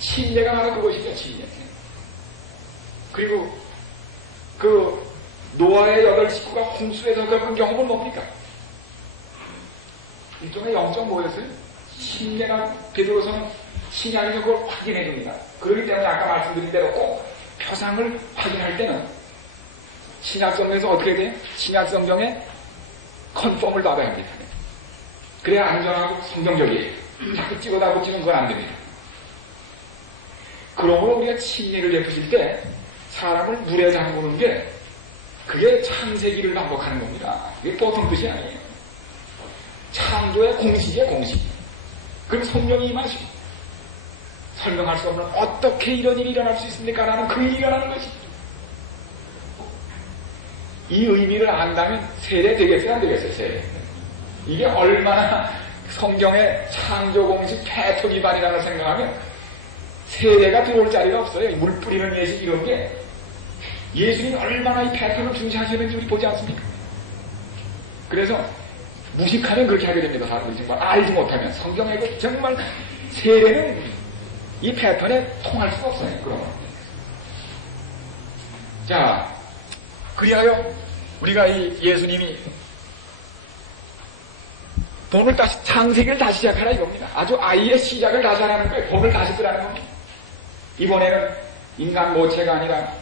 침례가 바로 그것이죠. 침례. 그리고 노아의 8 식구가 홍수에서 겪은 경험은 뭡니까? 일종의 영적 뭐였어요? 침례가 베드로서는 신약에서 그걸 확인해 줍니다. 그렇기 때문에 아까 말씀드린 대로 꼭 표상을 확인할 때는 신약성경에서 어떻게 돼요? 신약성경에 컨펌을 받아야 합니다. 그래야 안전하고 성경적이에요. 자꾸 찍어다 붙이는 건 안 됩니다. 그러므로 우리가 침례를 베푸실 때 사람을 물에 담그는 게 그게 창세기를 반복하는 겁니다. 이게 보통 뜻이 아니에요. 창조의 공식이에요. 공식. 그럼 성령이 임하시고 설명할 수 없는 어떻게 이런 일이 일어날 수 있습니까? 라는 그 일이 일어나는 것입니다. 이 의미를 안다면 세례 되겠어요? 안 되겠어요? 세례. 이게 얼마나 성경의 창조 공식 패턴 위반이라는 생각하면 세례가 들어올 자리가 없어요. 물 뿌리는 예식 이런 게 예수님이 얼마나 이 패턴을 중시하시는지 우리 보지 않습니까? 그래서 무식하면 그렇게 하게 됩니다. 사람들이 정말 알지 못하면 성경에도 정말 세례는 이 패턴에 통할 수가 없어요. 그러면. 자, 그리하여 우리가 이 예수님이 본을 다시, 창세기를 다시 시작하라 이겁니다. 아주 아이의 시작을 다시 하라는 거예요. 본을 다시 쓰라는 겁니다. 이번에는 인간 모체가 아니라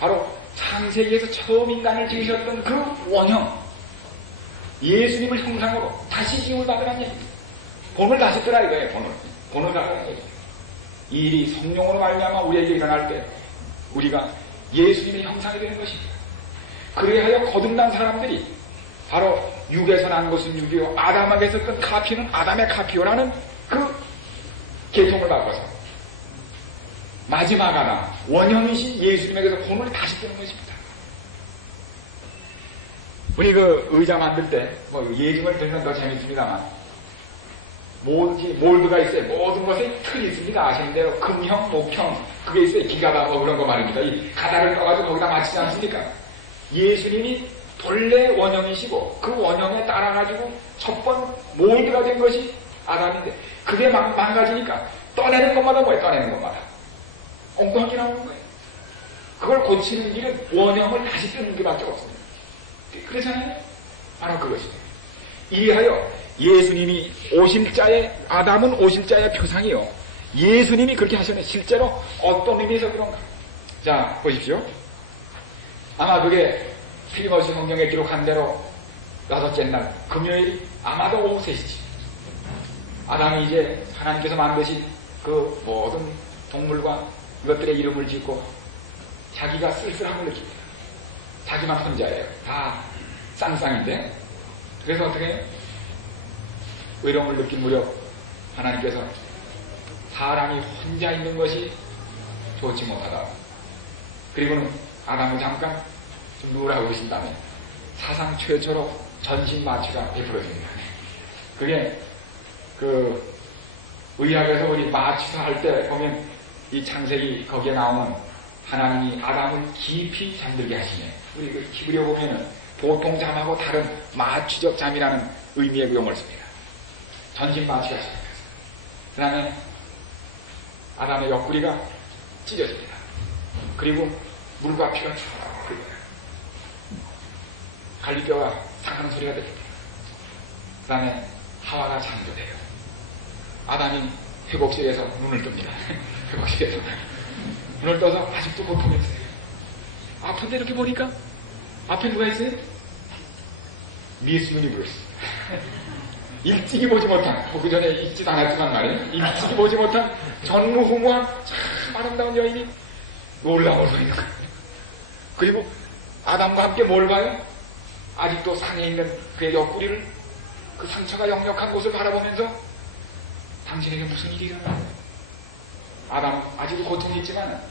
바로 창세기에서 처음 인간을 지으셨던 그 원형, 예수님을 형상으로 다시 지음을 받으라는 얘기입니다. 본을 다시 쓰라 이거예요. 본을 다라는 얘기입니다. 이 일이 성령으로 말미암아 우리에게 일어날 때 우리가 예수님의 형상이 되는 것입니다. 그리하여 거듭난 사람들이 바로 육에서 난 것은 육이요 아담에게 썼던 카피는 아담의 카피요라는 그 계통을 바꿔서 마지막 아담 원형이신 예수님에게서 본을 다시 뜨는 것입니다. 우리 의자 만들 때 예증을 들면 더 재밌습니다만 몰드가 있어요. 모든 것에 틀이 있습니다. 아시는 대로 금형, 목형 그게 있어요. 기가다 그런 거 말입니다. 이 가닥을 떠가지고 거기다 맞추지 않습니까? 예수님이 본래 원형이시고 그 원형에 따라가지고 첫 번 몰드가 된 것이 아담인데 그게 망가지니까 떠내는 것마다 뭐예요? 떠내는 것마다 엉뚱하게 나오는 거예요. 그걸 고치는 길은 원형을 다시 뜨는 게밖에 없습니다. 그렇잖아요. 바로 그것입니다. 이하여 예수님이 오실자의, 아담은 오실자의 표상이요. 예수님이 그렇게 하셨네. 실제로 어떤 의미에서 그런가? 자, 보십시오. 아마 그게 필리모스 성경에 기록한 대로 6째 날, 금요일, 아마도 오후 3시지. 아담이 이제 하나님께서 만드신 그 모든 동물과 이것들의 이름을 짓고 자기가 쓸쓸함을 느낍니다. 자기만 혼자예요. 다 쌍쌍인데. 그래서 어떻게 해요? 외로움을 느낀 무렵 하나님께서 사람이 혼자 있는 것이 좋지 못하다. 그리고는 아담을 잠깐 좀 누우라고 하신 다음에 사상 최초로 전신 마취가 베풀어집니다. 그게 그 의학에서 우리 마취사 할 때 보면 이 창세기 거기에 나오는 하나님이 아담을 깊이 잠들게 하시네. 우리 그 히브리어 보면은 보통 잠하고 다른 마취적 잠이라는 의미의 그 용어를 씁니다. 전신 마취가 시작해서. 그 다음에 아담의 옆구리가 찢어집니다. 그리고 물과 피가 쭉 흘러요. 갈비뼈가 상하는 소리가 들립니다. 그 다음에 하와가 창조돼요. 아담이 회복실에서 눈을 뜹니다. 회복실에서 눈을 떠서 아직도 고통이 있어요. 아픈데 이렇게 보니까 앞에 누가 있어요? 미스 유니버스. 일찍이 보지 못한, 그 전에 읽지도 않았지만 말이에요. 일찍이 보지 못한 전무후무한 참 아름다운 여인이 놀라워서 있는 거예요. 그리고 아담과 함께 뭘 봐요? 아직도 상해 있는 그의 옆구리를, 그 상처가 역력한 곳을 바라보면서 당신에게 무슨 일이 일어나요? 아담은 아직도 고통이 있지만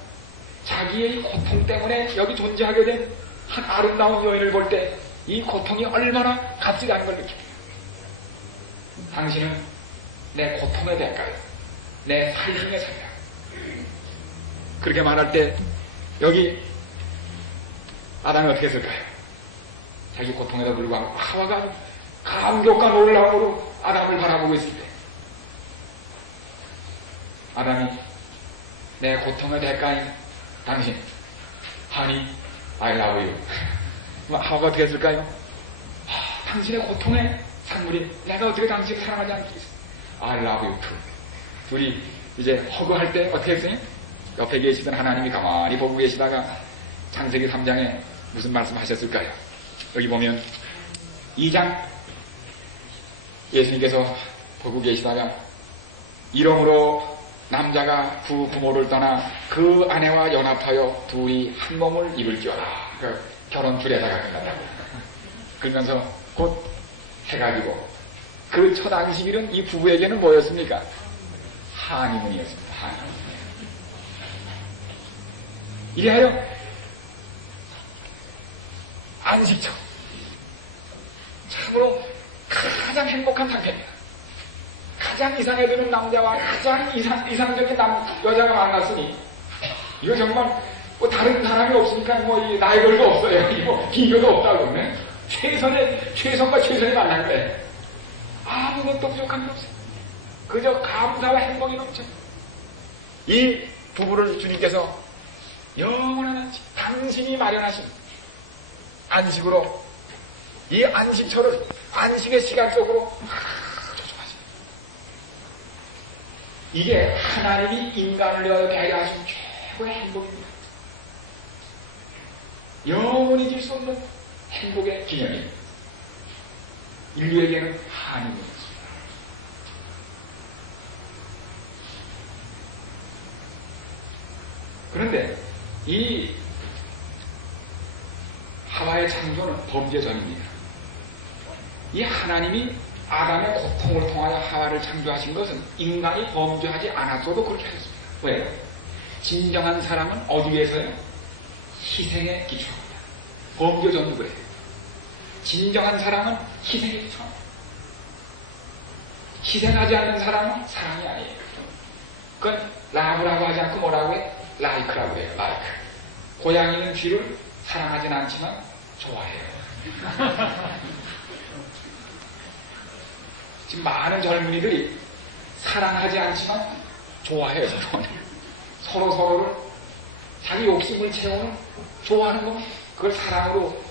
자기의 고통 때문에 여기 존재하게 된 한 아름다운 여인을 볼 때 이 고통이 얼마나 값지다는 걸 느낍니다. 당신은 내 고통의 대가요. 내 삶의 삶이야. 그렇게 말할 때 여기 아담이 어떻게 했을까요? 자기 고통에도 불구하고 하와가 감격과 놀라움으로 아담을 바라보고 있을 때 아담이 내 고통의 대가인 당신, honey, I love you. 하와가 어떻게 했을까요? 당신의 고통의 산물이 내가 어떻게 당신을 사랑하지 않겠어? I love you too. 둘이 이제 허그할 때 어떻게 했어요? 옆에 계시던 하나님이 가만히 보고 계시다가 창세기 3장에 무슨 말씀 하셨을까요? 여기 보면 2장 예수님께서 보고 계시다가 이러므로 남자가 두 부모를 떠나 그 아내와 연합하여 둘이 한 몸을 이룰지어다. 그 결혼 줄에다가 끝났다고. 그러면서 곧 해가지고 그 첫 안식일은 이 부부에게는 뭐였습니까? 하니문이었습니다. 하니문. 이래하여 안식처 참으로 가장 행복한 상태입니다. 가장 이상해 드는 남자와 가장 이상적인 여자가 만났으니 이거 정말 뭐 다른 사람이 없으니까 뭐 이 나이별도 없어요. 이거 비교도 없다고 그러네. 최선과 최선이 만났는데 아무것도 부족한 게 없어요. 그저 감사와 행복이 넘쳐. 이 부부를 주님께서 영원한 안식, 당신이 마련하신 안식으로 이 안식처를 안식의 시간 속으로 조종하십니다. 이게 하나님이 인간을 위하여 하게 하신 최고의 행복입니다. 영원히 질 수 없는 행복의 기념입니다. 인류에게는 한이입니다. 그런데 이 하와의 창조는 범죄 전입니다. 이 하나님이 아담의 고통을 통하여 하와를 창조하신 것은 인간이 범죄하지 않았어도 그렇게 하셨습니다. 왜요? 진정한 사랑은 어디 위해서요? 희생에 기초합니다. 범죄 전도 그래요. 진정한 사랑은 희생에 기초합니다. 희생하지 않는 사랑은 사랑이 아니에요. 그건 라브라고 하지 않고 뭐라고 해요? 라이크라고 해요. 라이크. 고양이는 쥐를 사랑하진 않지만 좋아해요. 지금 많은 젊은이들이 사랑하지 않지만 좋아해요. 서로를 자기 욕심을 채우는 좋아하는 거 그걸 사랑으로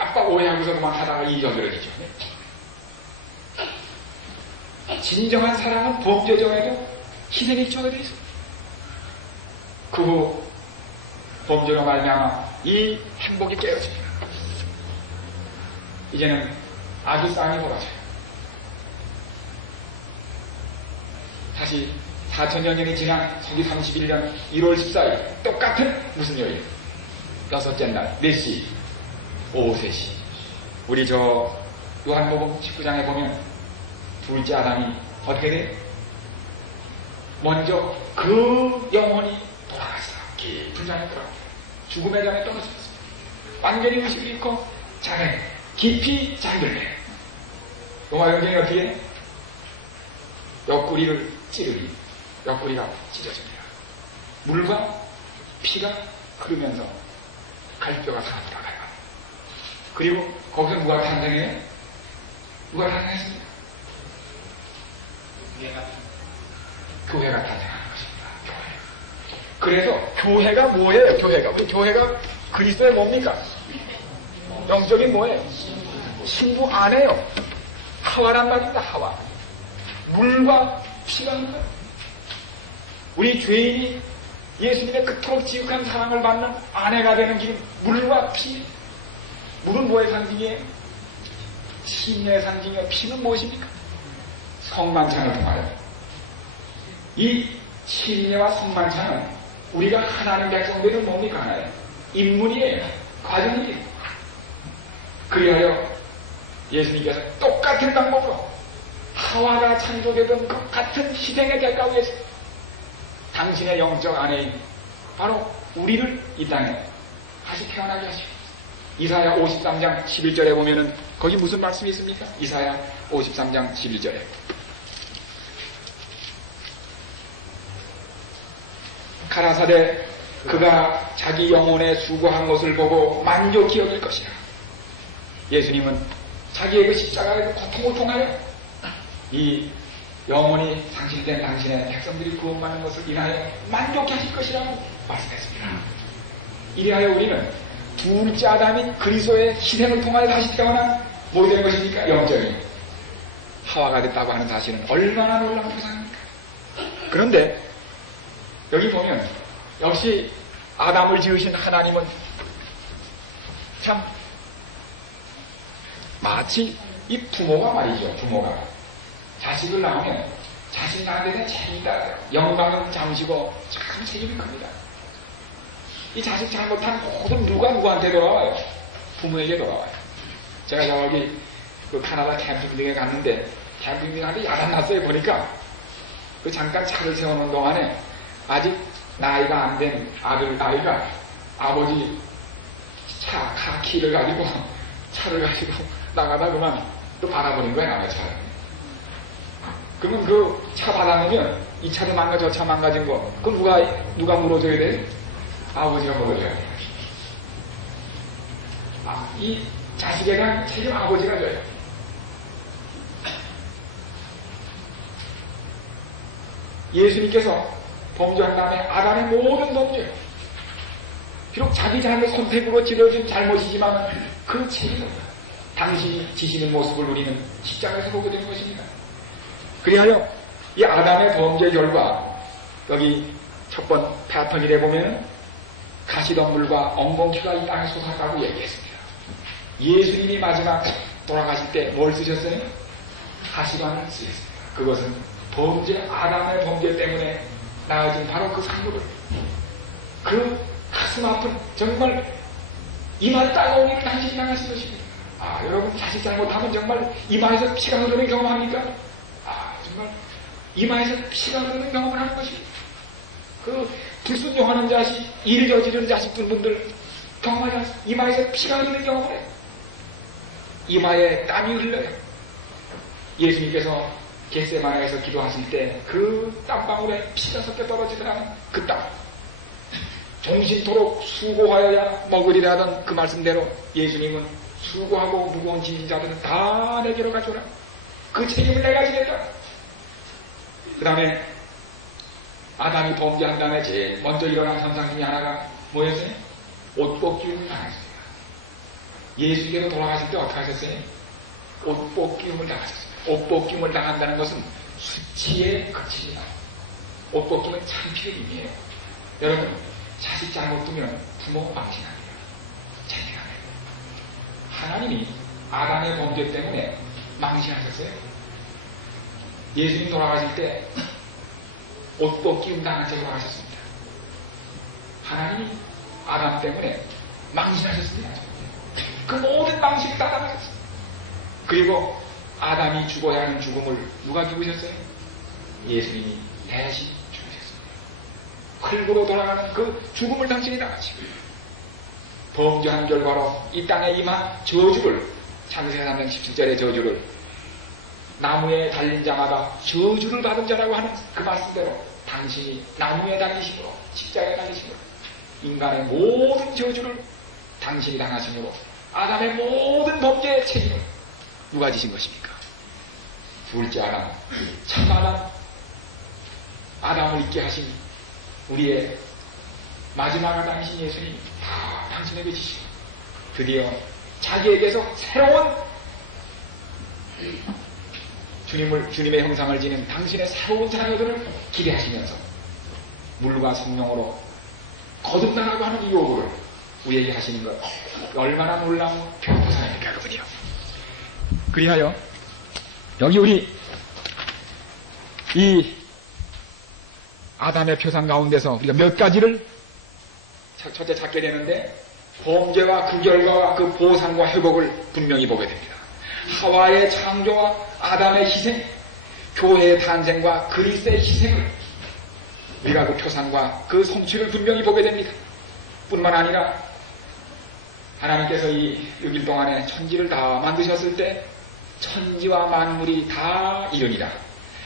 깜빡 오해하고서 그만 하다가 일이 저질러지죠. 진정한 사랑은 범죄 전에도 희생이 처하게 되어 있습니다. 그 후 범죄로 말미암아 이 행복이 깨어집니다. 이제는 아기 싸움이 벌어져요. 다시 4000년이 지난 서기 31년 1월 14일 똑같은 무슨 요일? 여섯째 날 4시 오후 3시 우리 저 요한복음 19장에 보면 둘째 아담이 어떻게 돼? 먼저 그 영혼이 돌아갔어. 깊은 잠에 들어갔어. 죽음의 잠에 떨어졌어. 완전히 의식을 잃고 잠에 깊이 잠들네. 로마 영경이 어떻게 해? 옆구리를 찌르니 옆구리가 찢어집니다. 물과 피가 흐르면서 갈뼈가 다 돌아가요. 그리고 거기서 누가 탄생해요? 누가 탄생했습니까? 교회가 탄생하는 것입니다. 교회. 그래서 교회가 뭐예요? 교회가. 우리 교회가 그리스도의 뭡니까? 영적인 뭐예요? 신부 안에요. 하와란 말입니다. 하와. 물과 피가 있는 거예요. 우리 죄인이 예수님의 그토록 지극한 사랑을 받는 아내가 되는 길은 물과 피. 물은 뭐의 상징이에요? 신의 상징이요. 피는 무엇입니까? 성만찬을 통하여. 이 신례와 성만찬은 우리가 하나님 백성들은 뭡니까? 하나요? 인문이에요. 과정이에요. 그리하여 예수님께서 똑같은 방법으로 하와가 창조되던 그 같은 희생의 대가 위에서 당신의 영적 아내인 바로 우리를 이 땅에 다시 태어나게 하시고 이사야 53장 11절에 보면은 거기 무슨 말씀이 있습니까? 이사야 53장 11절에 가라사대 그가 자기 영혼에 수고한 것을 보고 만족히 여길 것이라. 예수님은 자기의 그 십자가의 고통을 통하여 이 영혼이 상실된 당신의 백성들이 구원받는 것을 인하여 만족해 하실 것이라고 말씀했습니다. 이리하여 우리는 둘째 아담인 그리스도의 희생을 통하여 다시 태어난 뭐가 되는 것입니까? 영적인 하와가 됐다고 하는 사실은 얼마나 놀라운 표상입니까? 그런데 여기 보면 역시 아담을 지으신 하나님은 참 마치 이 부모가 말이죠. 부모가 자식을 낳으면 자식 낳는 데는 책임이 있다. 영광은 잠시고 참 책임이 큽니다. 이 자식 잘못한 모든 누가 누구한테 돌아와요? 부모에게 돌아와요. 제가 저기 그 카나다 캠핑장에 갔는데 캠핑장한테 야단났어요. 보니까 그 잠깐 차를 세워놓은 동안에 아직 나이가 안 된 아이가 아버지 카키를 가지고 차를 가지고 나가다 그만 또 받아버린 거야, 남의 차를. 그러면 그 차 받아내면 이 차도 망가져, 저 차 망가진 거, 그럼 누가 물어줘야 돼? 아버지가 물어줘야 돼. 이 자식에 대한 책임 아버지가 져요. 예수님께서 범죄한 다음에 아담의 모든 범죄, 비록 자기 잘못 선택으로 지어진 잘못이지만 그 책임을 당신이 지시는 모습을 우리는 십자가에서 보게 된 것입니다. 그리하여 이 아담의 범죄 결과 여기 첫 번 패턴일에 보면 가시덤불과 엉겅퀴가 이 땅에 솟았다고 얘기했습니다. 예수님이 마지막 돌아가실 때 뭘 쓰셨어요? 가시관을 쓰셨습니다. 그것은 아담의 범죄 때문에 나아진 바로 그 상급을, 그 가슴 아픈 정말 이마 따가운 일을 당신이 당하신 것입니다. 여러분 자식 잘못하면 정말 이마에서 피가 흐르는 경험합니까? 정말 이마에서 피가 흐르는 경험을 하는 것입니다. 그 불순종하는 자식, 일 저지르는 자식들분들 경험하지 않습니까? 이마에서 피가 흐르는 경험을 해요. 이마에 땀이 흘러요. 예수님께서 겟세마네에서 기도하실 때 그 땀방울에 피가 섞여 떨어지더라는 그 땀. 종신토록 수고하여야 먹으리라 하던 그 말씀대로 예수님은 수고하고 무거운 짐진 자들은 다 내게로 가져오라. 그 책임을 내가 지겠다. 그 다음에 아담이 범죄한 다음에 제일 먼저 일어난 현상 중에 하나가 뭐였어요? 옷 벗기를 당했습니다. 예수께서 돌아가실 때 어떻게 하셨어요? 옷벗김을 당하셨어요. 옷벗김을 당한다는 것은 수치에 그칩니다. 옷벗김은 창피해임이에요. 여러분, 자식 잘못 두면 부모 망신합니다. 창피하네요. 하나님이 아담의 범죄 때문에 망신하셨어요. 예수님 돌아가실 때 옷벗김 당한 채로 돌아가셨습니다. 하나님이 아담 때문에 망신하셨습니다. 그 모든 망신이 다 당하셨습니다. 그리고 아담이 죽어야 하는 죽음을 누가 죽으셨어요? 예수님이 대신 죽으셨습니다. 흙으로 돌아가는 그 죽음을 당신이 당하시고 범죄한 결과로 이 땅에 임한 저주를 창세기 3장 17절의 저주를 나무에 달린 자마다 저주를 받은 자라고 하는 그 말씀대로 당신이 나무에 달리심으로 십자가에 달리심으로 인간의 모든 저주를 당신이 당하심으로 아담의 모든 범죄의 책임을 누가 지신 것입니까? 둘째 아담, 참 아담을 있게 하신 우리의 마지막 아담이신 예수님 다 당신에게 지시고 드디어 자기에게서 새로운 주님의 형상을 지닌 당신의 새로운 자녀들을 기대하시면서 물과 성령으로 거듭나라고 하는 이 요구를 우리에게 하시는 것 얼마나 놀라운 교통사입니까 그분이요. 그리하여 여기 우리 이 아담의 표상 가운데서 우리가 몇 가지를 첫째 찾게 되는데 범죄와 그 결과와 그 보상과 회복을 분명히 보게 됩니다. 하와의 창조와 아담의 희생, 교회의 탄생과 그리스도의 희생을 우리가 그 표상과 그 성취를 분명히 보게 됩니다. 뿐만 아니라 하나님께서 이 6일 동안에 천지를 다 만드셨을 때 천지와 만물이 다 이르니라.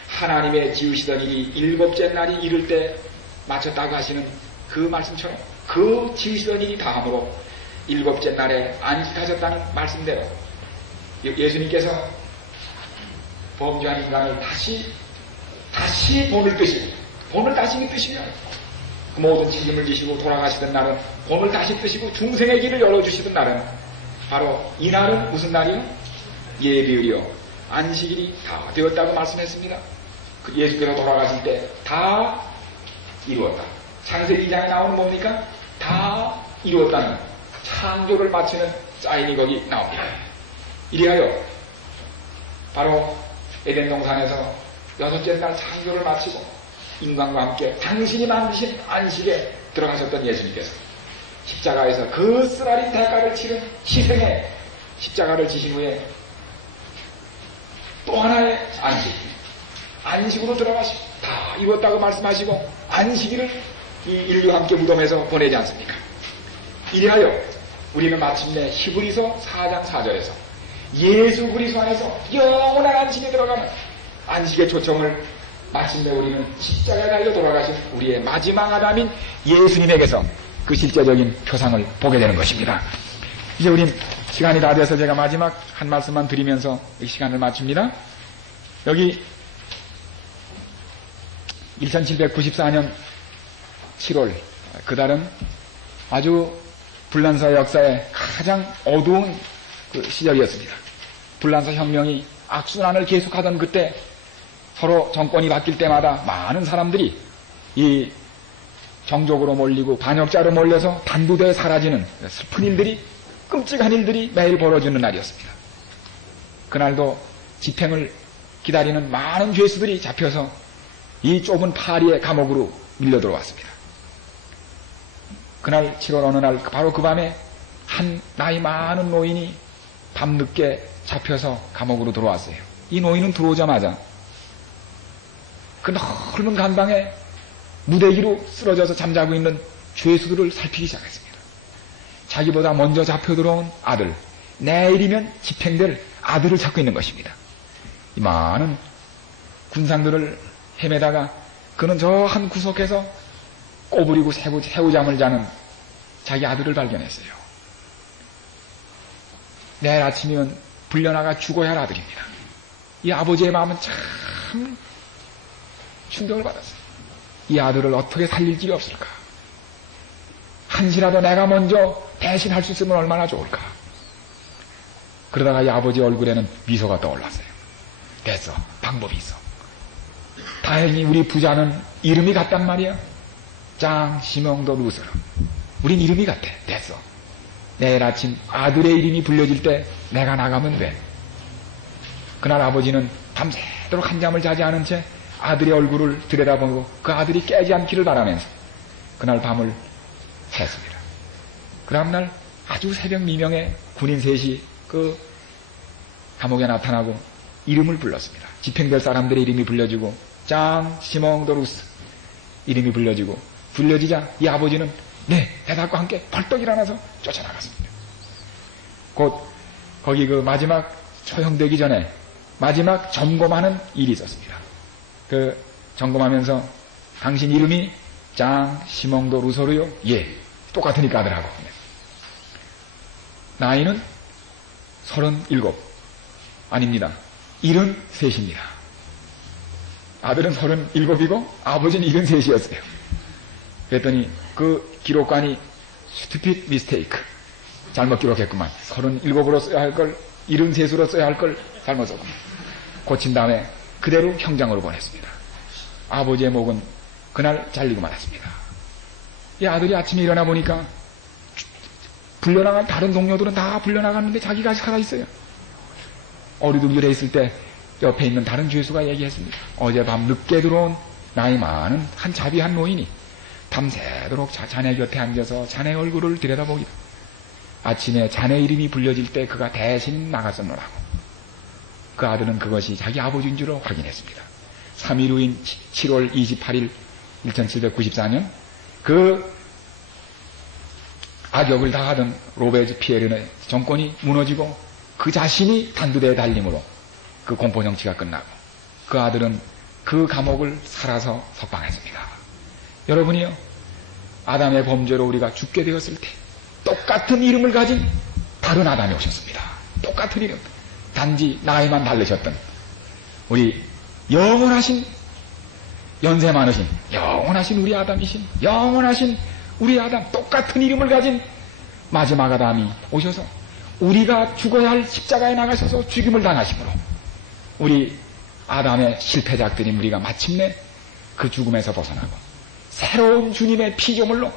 하나님의 지으시던 일이 일곱째 날이 이를 때 마쳤다고 하시는 그 말씀처럼 그 지으시던 일이 다함으로 일곱째 날에 안식하셨다는 말씀대로 예수님께서 범죄한 인간을 다시 본을 뜨시고 본을 다시 뜨시면 그 모든 책임을 지시고 돌아가시던 날은 본을 다시 뜨시고 중생의 길을 열어주시던 날은 바로 이 날은 무슨 날이요? 예비일이요 안식일이 다 되었다고 말씀했습니다. 그 예수께서 돌아가실 때 다 이루었다. 창세기 2장에 나오는 뭡니까? 다 이루었다는 창조를 마치는 사인이 거기 나옵니다. 이리하여 바로 에덴 동산에서 여섯째 날 창조를 마치고 인간과 함께 당신이 만드신 안식에 들어가셨던 예수님께서 십자가에서 그 쓰라린 대가를 치른 희생의 십자가를 지신 후에 또 하나의 안식으로 들어가시고 다 이뤘다고 말씀하시고 안식일을 이 인류와 함께 무덤에서 보내지 않습니까? 이리하여 우리는 마침내 히브리서 4장 4절에서 예수 그리스도 안에서 영원한 안식에 들어가는 안식의 초청을 마침내 우리는 십자가에 달려 돌아가신 우리의 마지막 아담인 예수님에게서 그 실제적인 표상을 보게 되는 것입니다. 이제 우린 시간이 다 돼서 제가 마지막 한 말씀만 드리면서 이 시간을 마칩니다. 여기 1794년 7월 그달은 아주 불란서 역사의 가장 어두운 그 시절이었습니다. 불란서 혁명이 악순환을 계속하던 그때 서로 정권이 바뀔 때마다 많은 사람들이 이 정족으로 몰리고 반역자로 몰려서 단두대에 사라지는 슬픈 일들이 끔찍한 일들이 매일 벌어지는 날이었습니다. 그날도 집행을 기다리는 많은 죄수들이 잡혀서 이 좁은 파리의 감옥으로 밀려 들어왔습니다. 그날 7월 어느 날 바로 그 밤에 한 나이 많은 노인이 밤늦게 잡혀서 감옥으로 들어왔어요. 이 노인은 들어오자마자 그 넓은 간방에 무대기로 쓰러져서 잠자고 있는 죄수들을 살피기 시작했습니다. 자기보다 먼저 잡혀 들어온 아들, 내일이면 집행될 아들을 찾고 있는 것입니다. 이 많은 군상들을 헤매다가 그는 저 한 구석에서 꼬부리고 새우잠을 자는 자기 아들을 발견했어요. 내일 아침이면 불려나가 죽어야 할 아들입니다. 이 아버지의 마음은 참 충격을 받았어요. 이 아들을 어떻게 살릴 길이 없을까? 한시라도 내가 먼저 대신할 수 있으면 얼마나 좋을까? 그러다가 이 아버지 얼굴에는 미소가 떠올랐어요. 됐어. 방법이 있어. 다행히 우리 부자는 이름이 같단 말이야. 장, 시명도, 루스로. 우린 이름이 같아. 됐어. 내일 아침 아들의 이름이 불려질 때 내가 나가면 돼. 그날 아버지는 밤새도록 한잠을 자지 않은 채 아들의 얼굴을 들여다보고 그 아들이 깨지 않기를 바라면서 그날 밤을 새었습니다. 그 다음날 아주 새벽 미명에 군인 셋이 그 감옥에 나타나고 이름을 불렀습니다. 집행될 사람들의 이름이 불려지고 장, 시몽, 도루스 이름이 불려지고 불려지자 이 아버지는 네 대답과 함께 벌떡 일어나서 쫓아나갔습니다. 곧 거기 그 마지막 처형되기 전에 마지막 점검하는 일이 있었습니다. 그 점검하면서 당신 이름이 장, 시몽도, 루소르요? 예, 똑같으니까 아들하고. 나이는 37. 아닙니다. 73입니다. 아들은 37이고 아버지는 73이었어요. 그랬더니 그 기록관이 stupid mistake. 잘못 기록했구만. 37으로 써야 할 걸 73으로 써야 할 걸 잘못 썼구만. 고친 다음에 그대로 형장으로 보냈습니다. 아버지의 목은 그날 잘리고 말았습니다. 이 아들이 아침에 일어나 보니까 불려나간 다른 동료들은 다 불려나갔는데 자기가 살아있어요. 어리둥절해 있을 때 옆에 있는 다른 죄수가 얘기했습니다. 어젯밤 늦게 들어온 나이 많은 한 자비한 노인이 밤새도록 자네 곁에 앉아서 자네 얼굴을 들여다보기다. 아침에 자네 이름이 불려질 때 그가 대신 나갔었노라고. 그 아들은 그것이 자기 아버지인 줄로 확인했습니다. 3일 후인 7월 28일 1794년 그 악역을 다하던 로베즈 피에르의 정권이 무너지고 그 자신이 단두대에 달림으로 그 공포정치가 끝나고 그 아들은 그 감옥을 살아서 석방했습니다. 여러분이요, 아담의 범죄로 우리가 죽게 되었을 때 똑같은 이름을 가진 다른 아담이 오셨습니다. 똑같은 이름. 단지 나이만 다르셨던 우리 영원하신 연세 많으신 영원하신 우리 아담이신 영원하신 우리 아담 똑같은 이름을 가진 마지막 아담이 오셔서 우리가 죽어야 할 십자가에 나가셔서 죽임을 당하심으로 우리 아담의 실패작들인 우리가 마침내 그 죽음에서 벗어나고 새로운 주님의 피조물로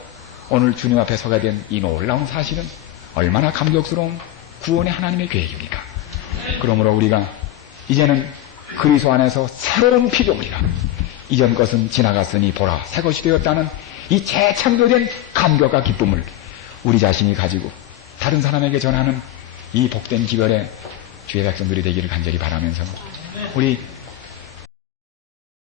오늘 주님 앞에 서게 된 이 놀라운 사실은 얼마나 감격스러운 구원의 하나님의 계획입니까? 그러므로 우리가 이제는 그리스도 안에서 새로운 피조물이라 이전 것은 지나갔으니 보라 새 것이 되었다는 이 재창조된 감격과 기쁨을 우리 자신이 가지고 다른 사람에게 전하는 이 복된 기별의 주의 백성들이 되기를 간절히 바라면서 우리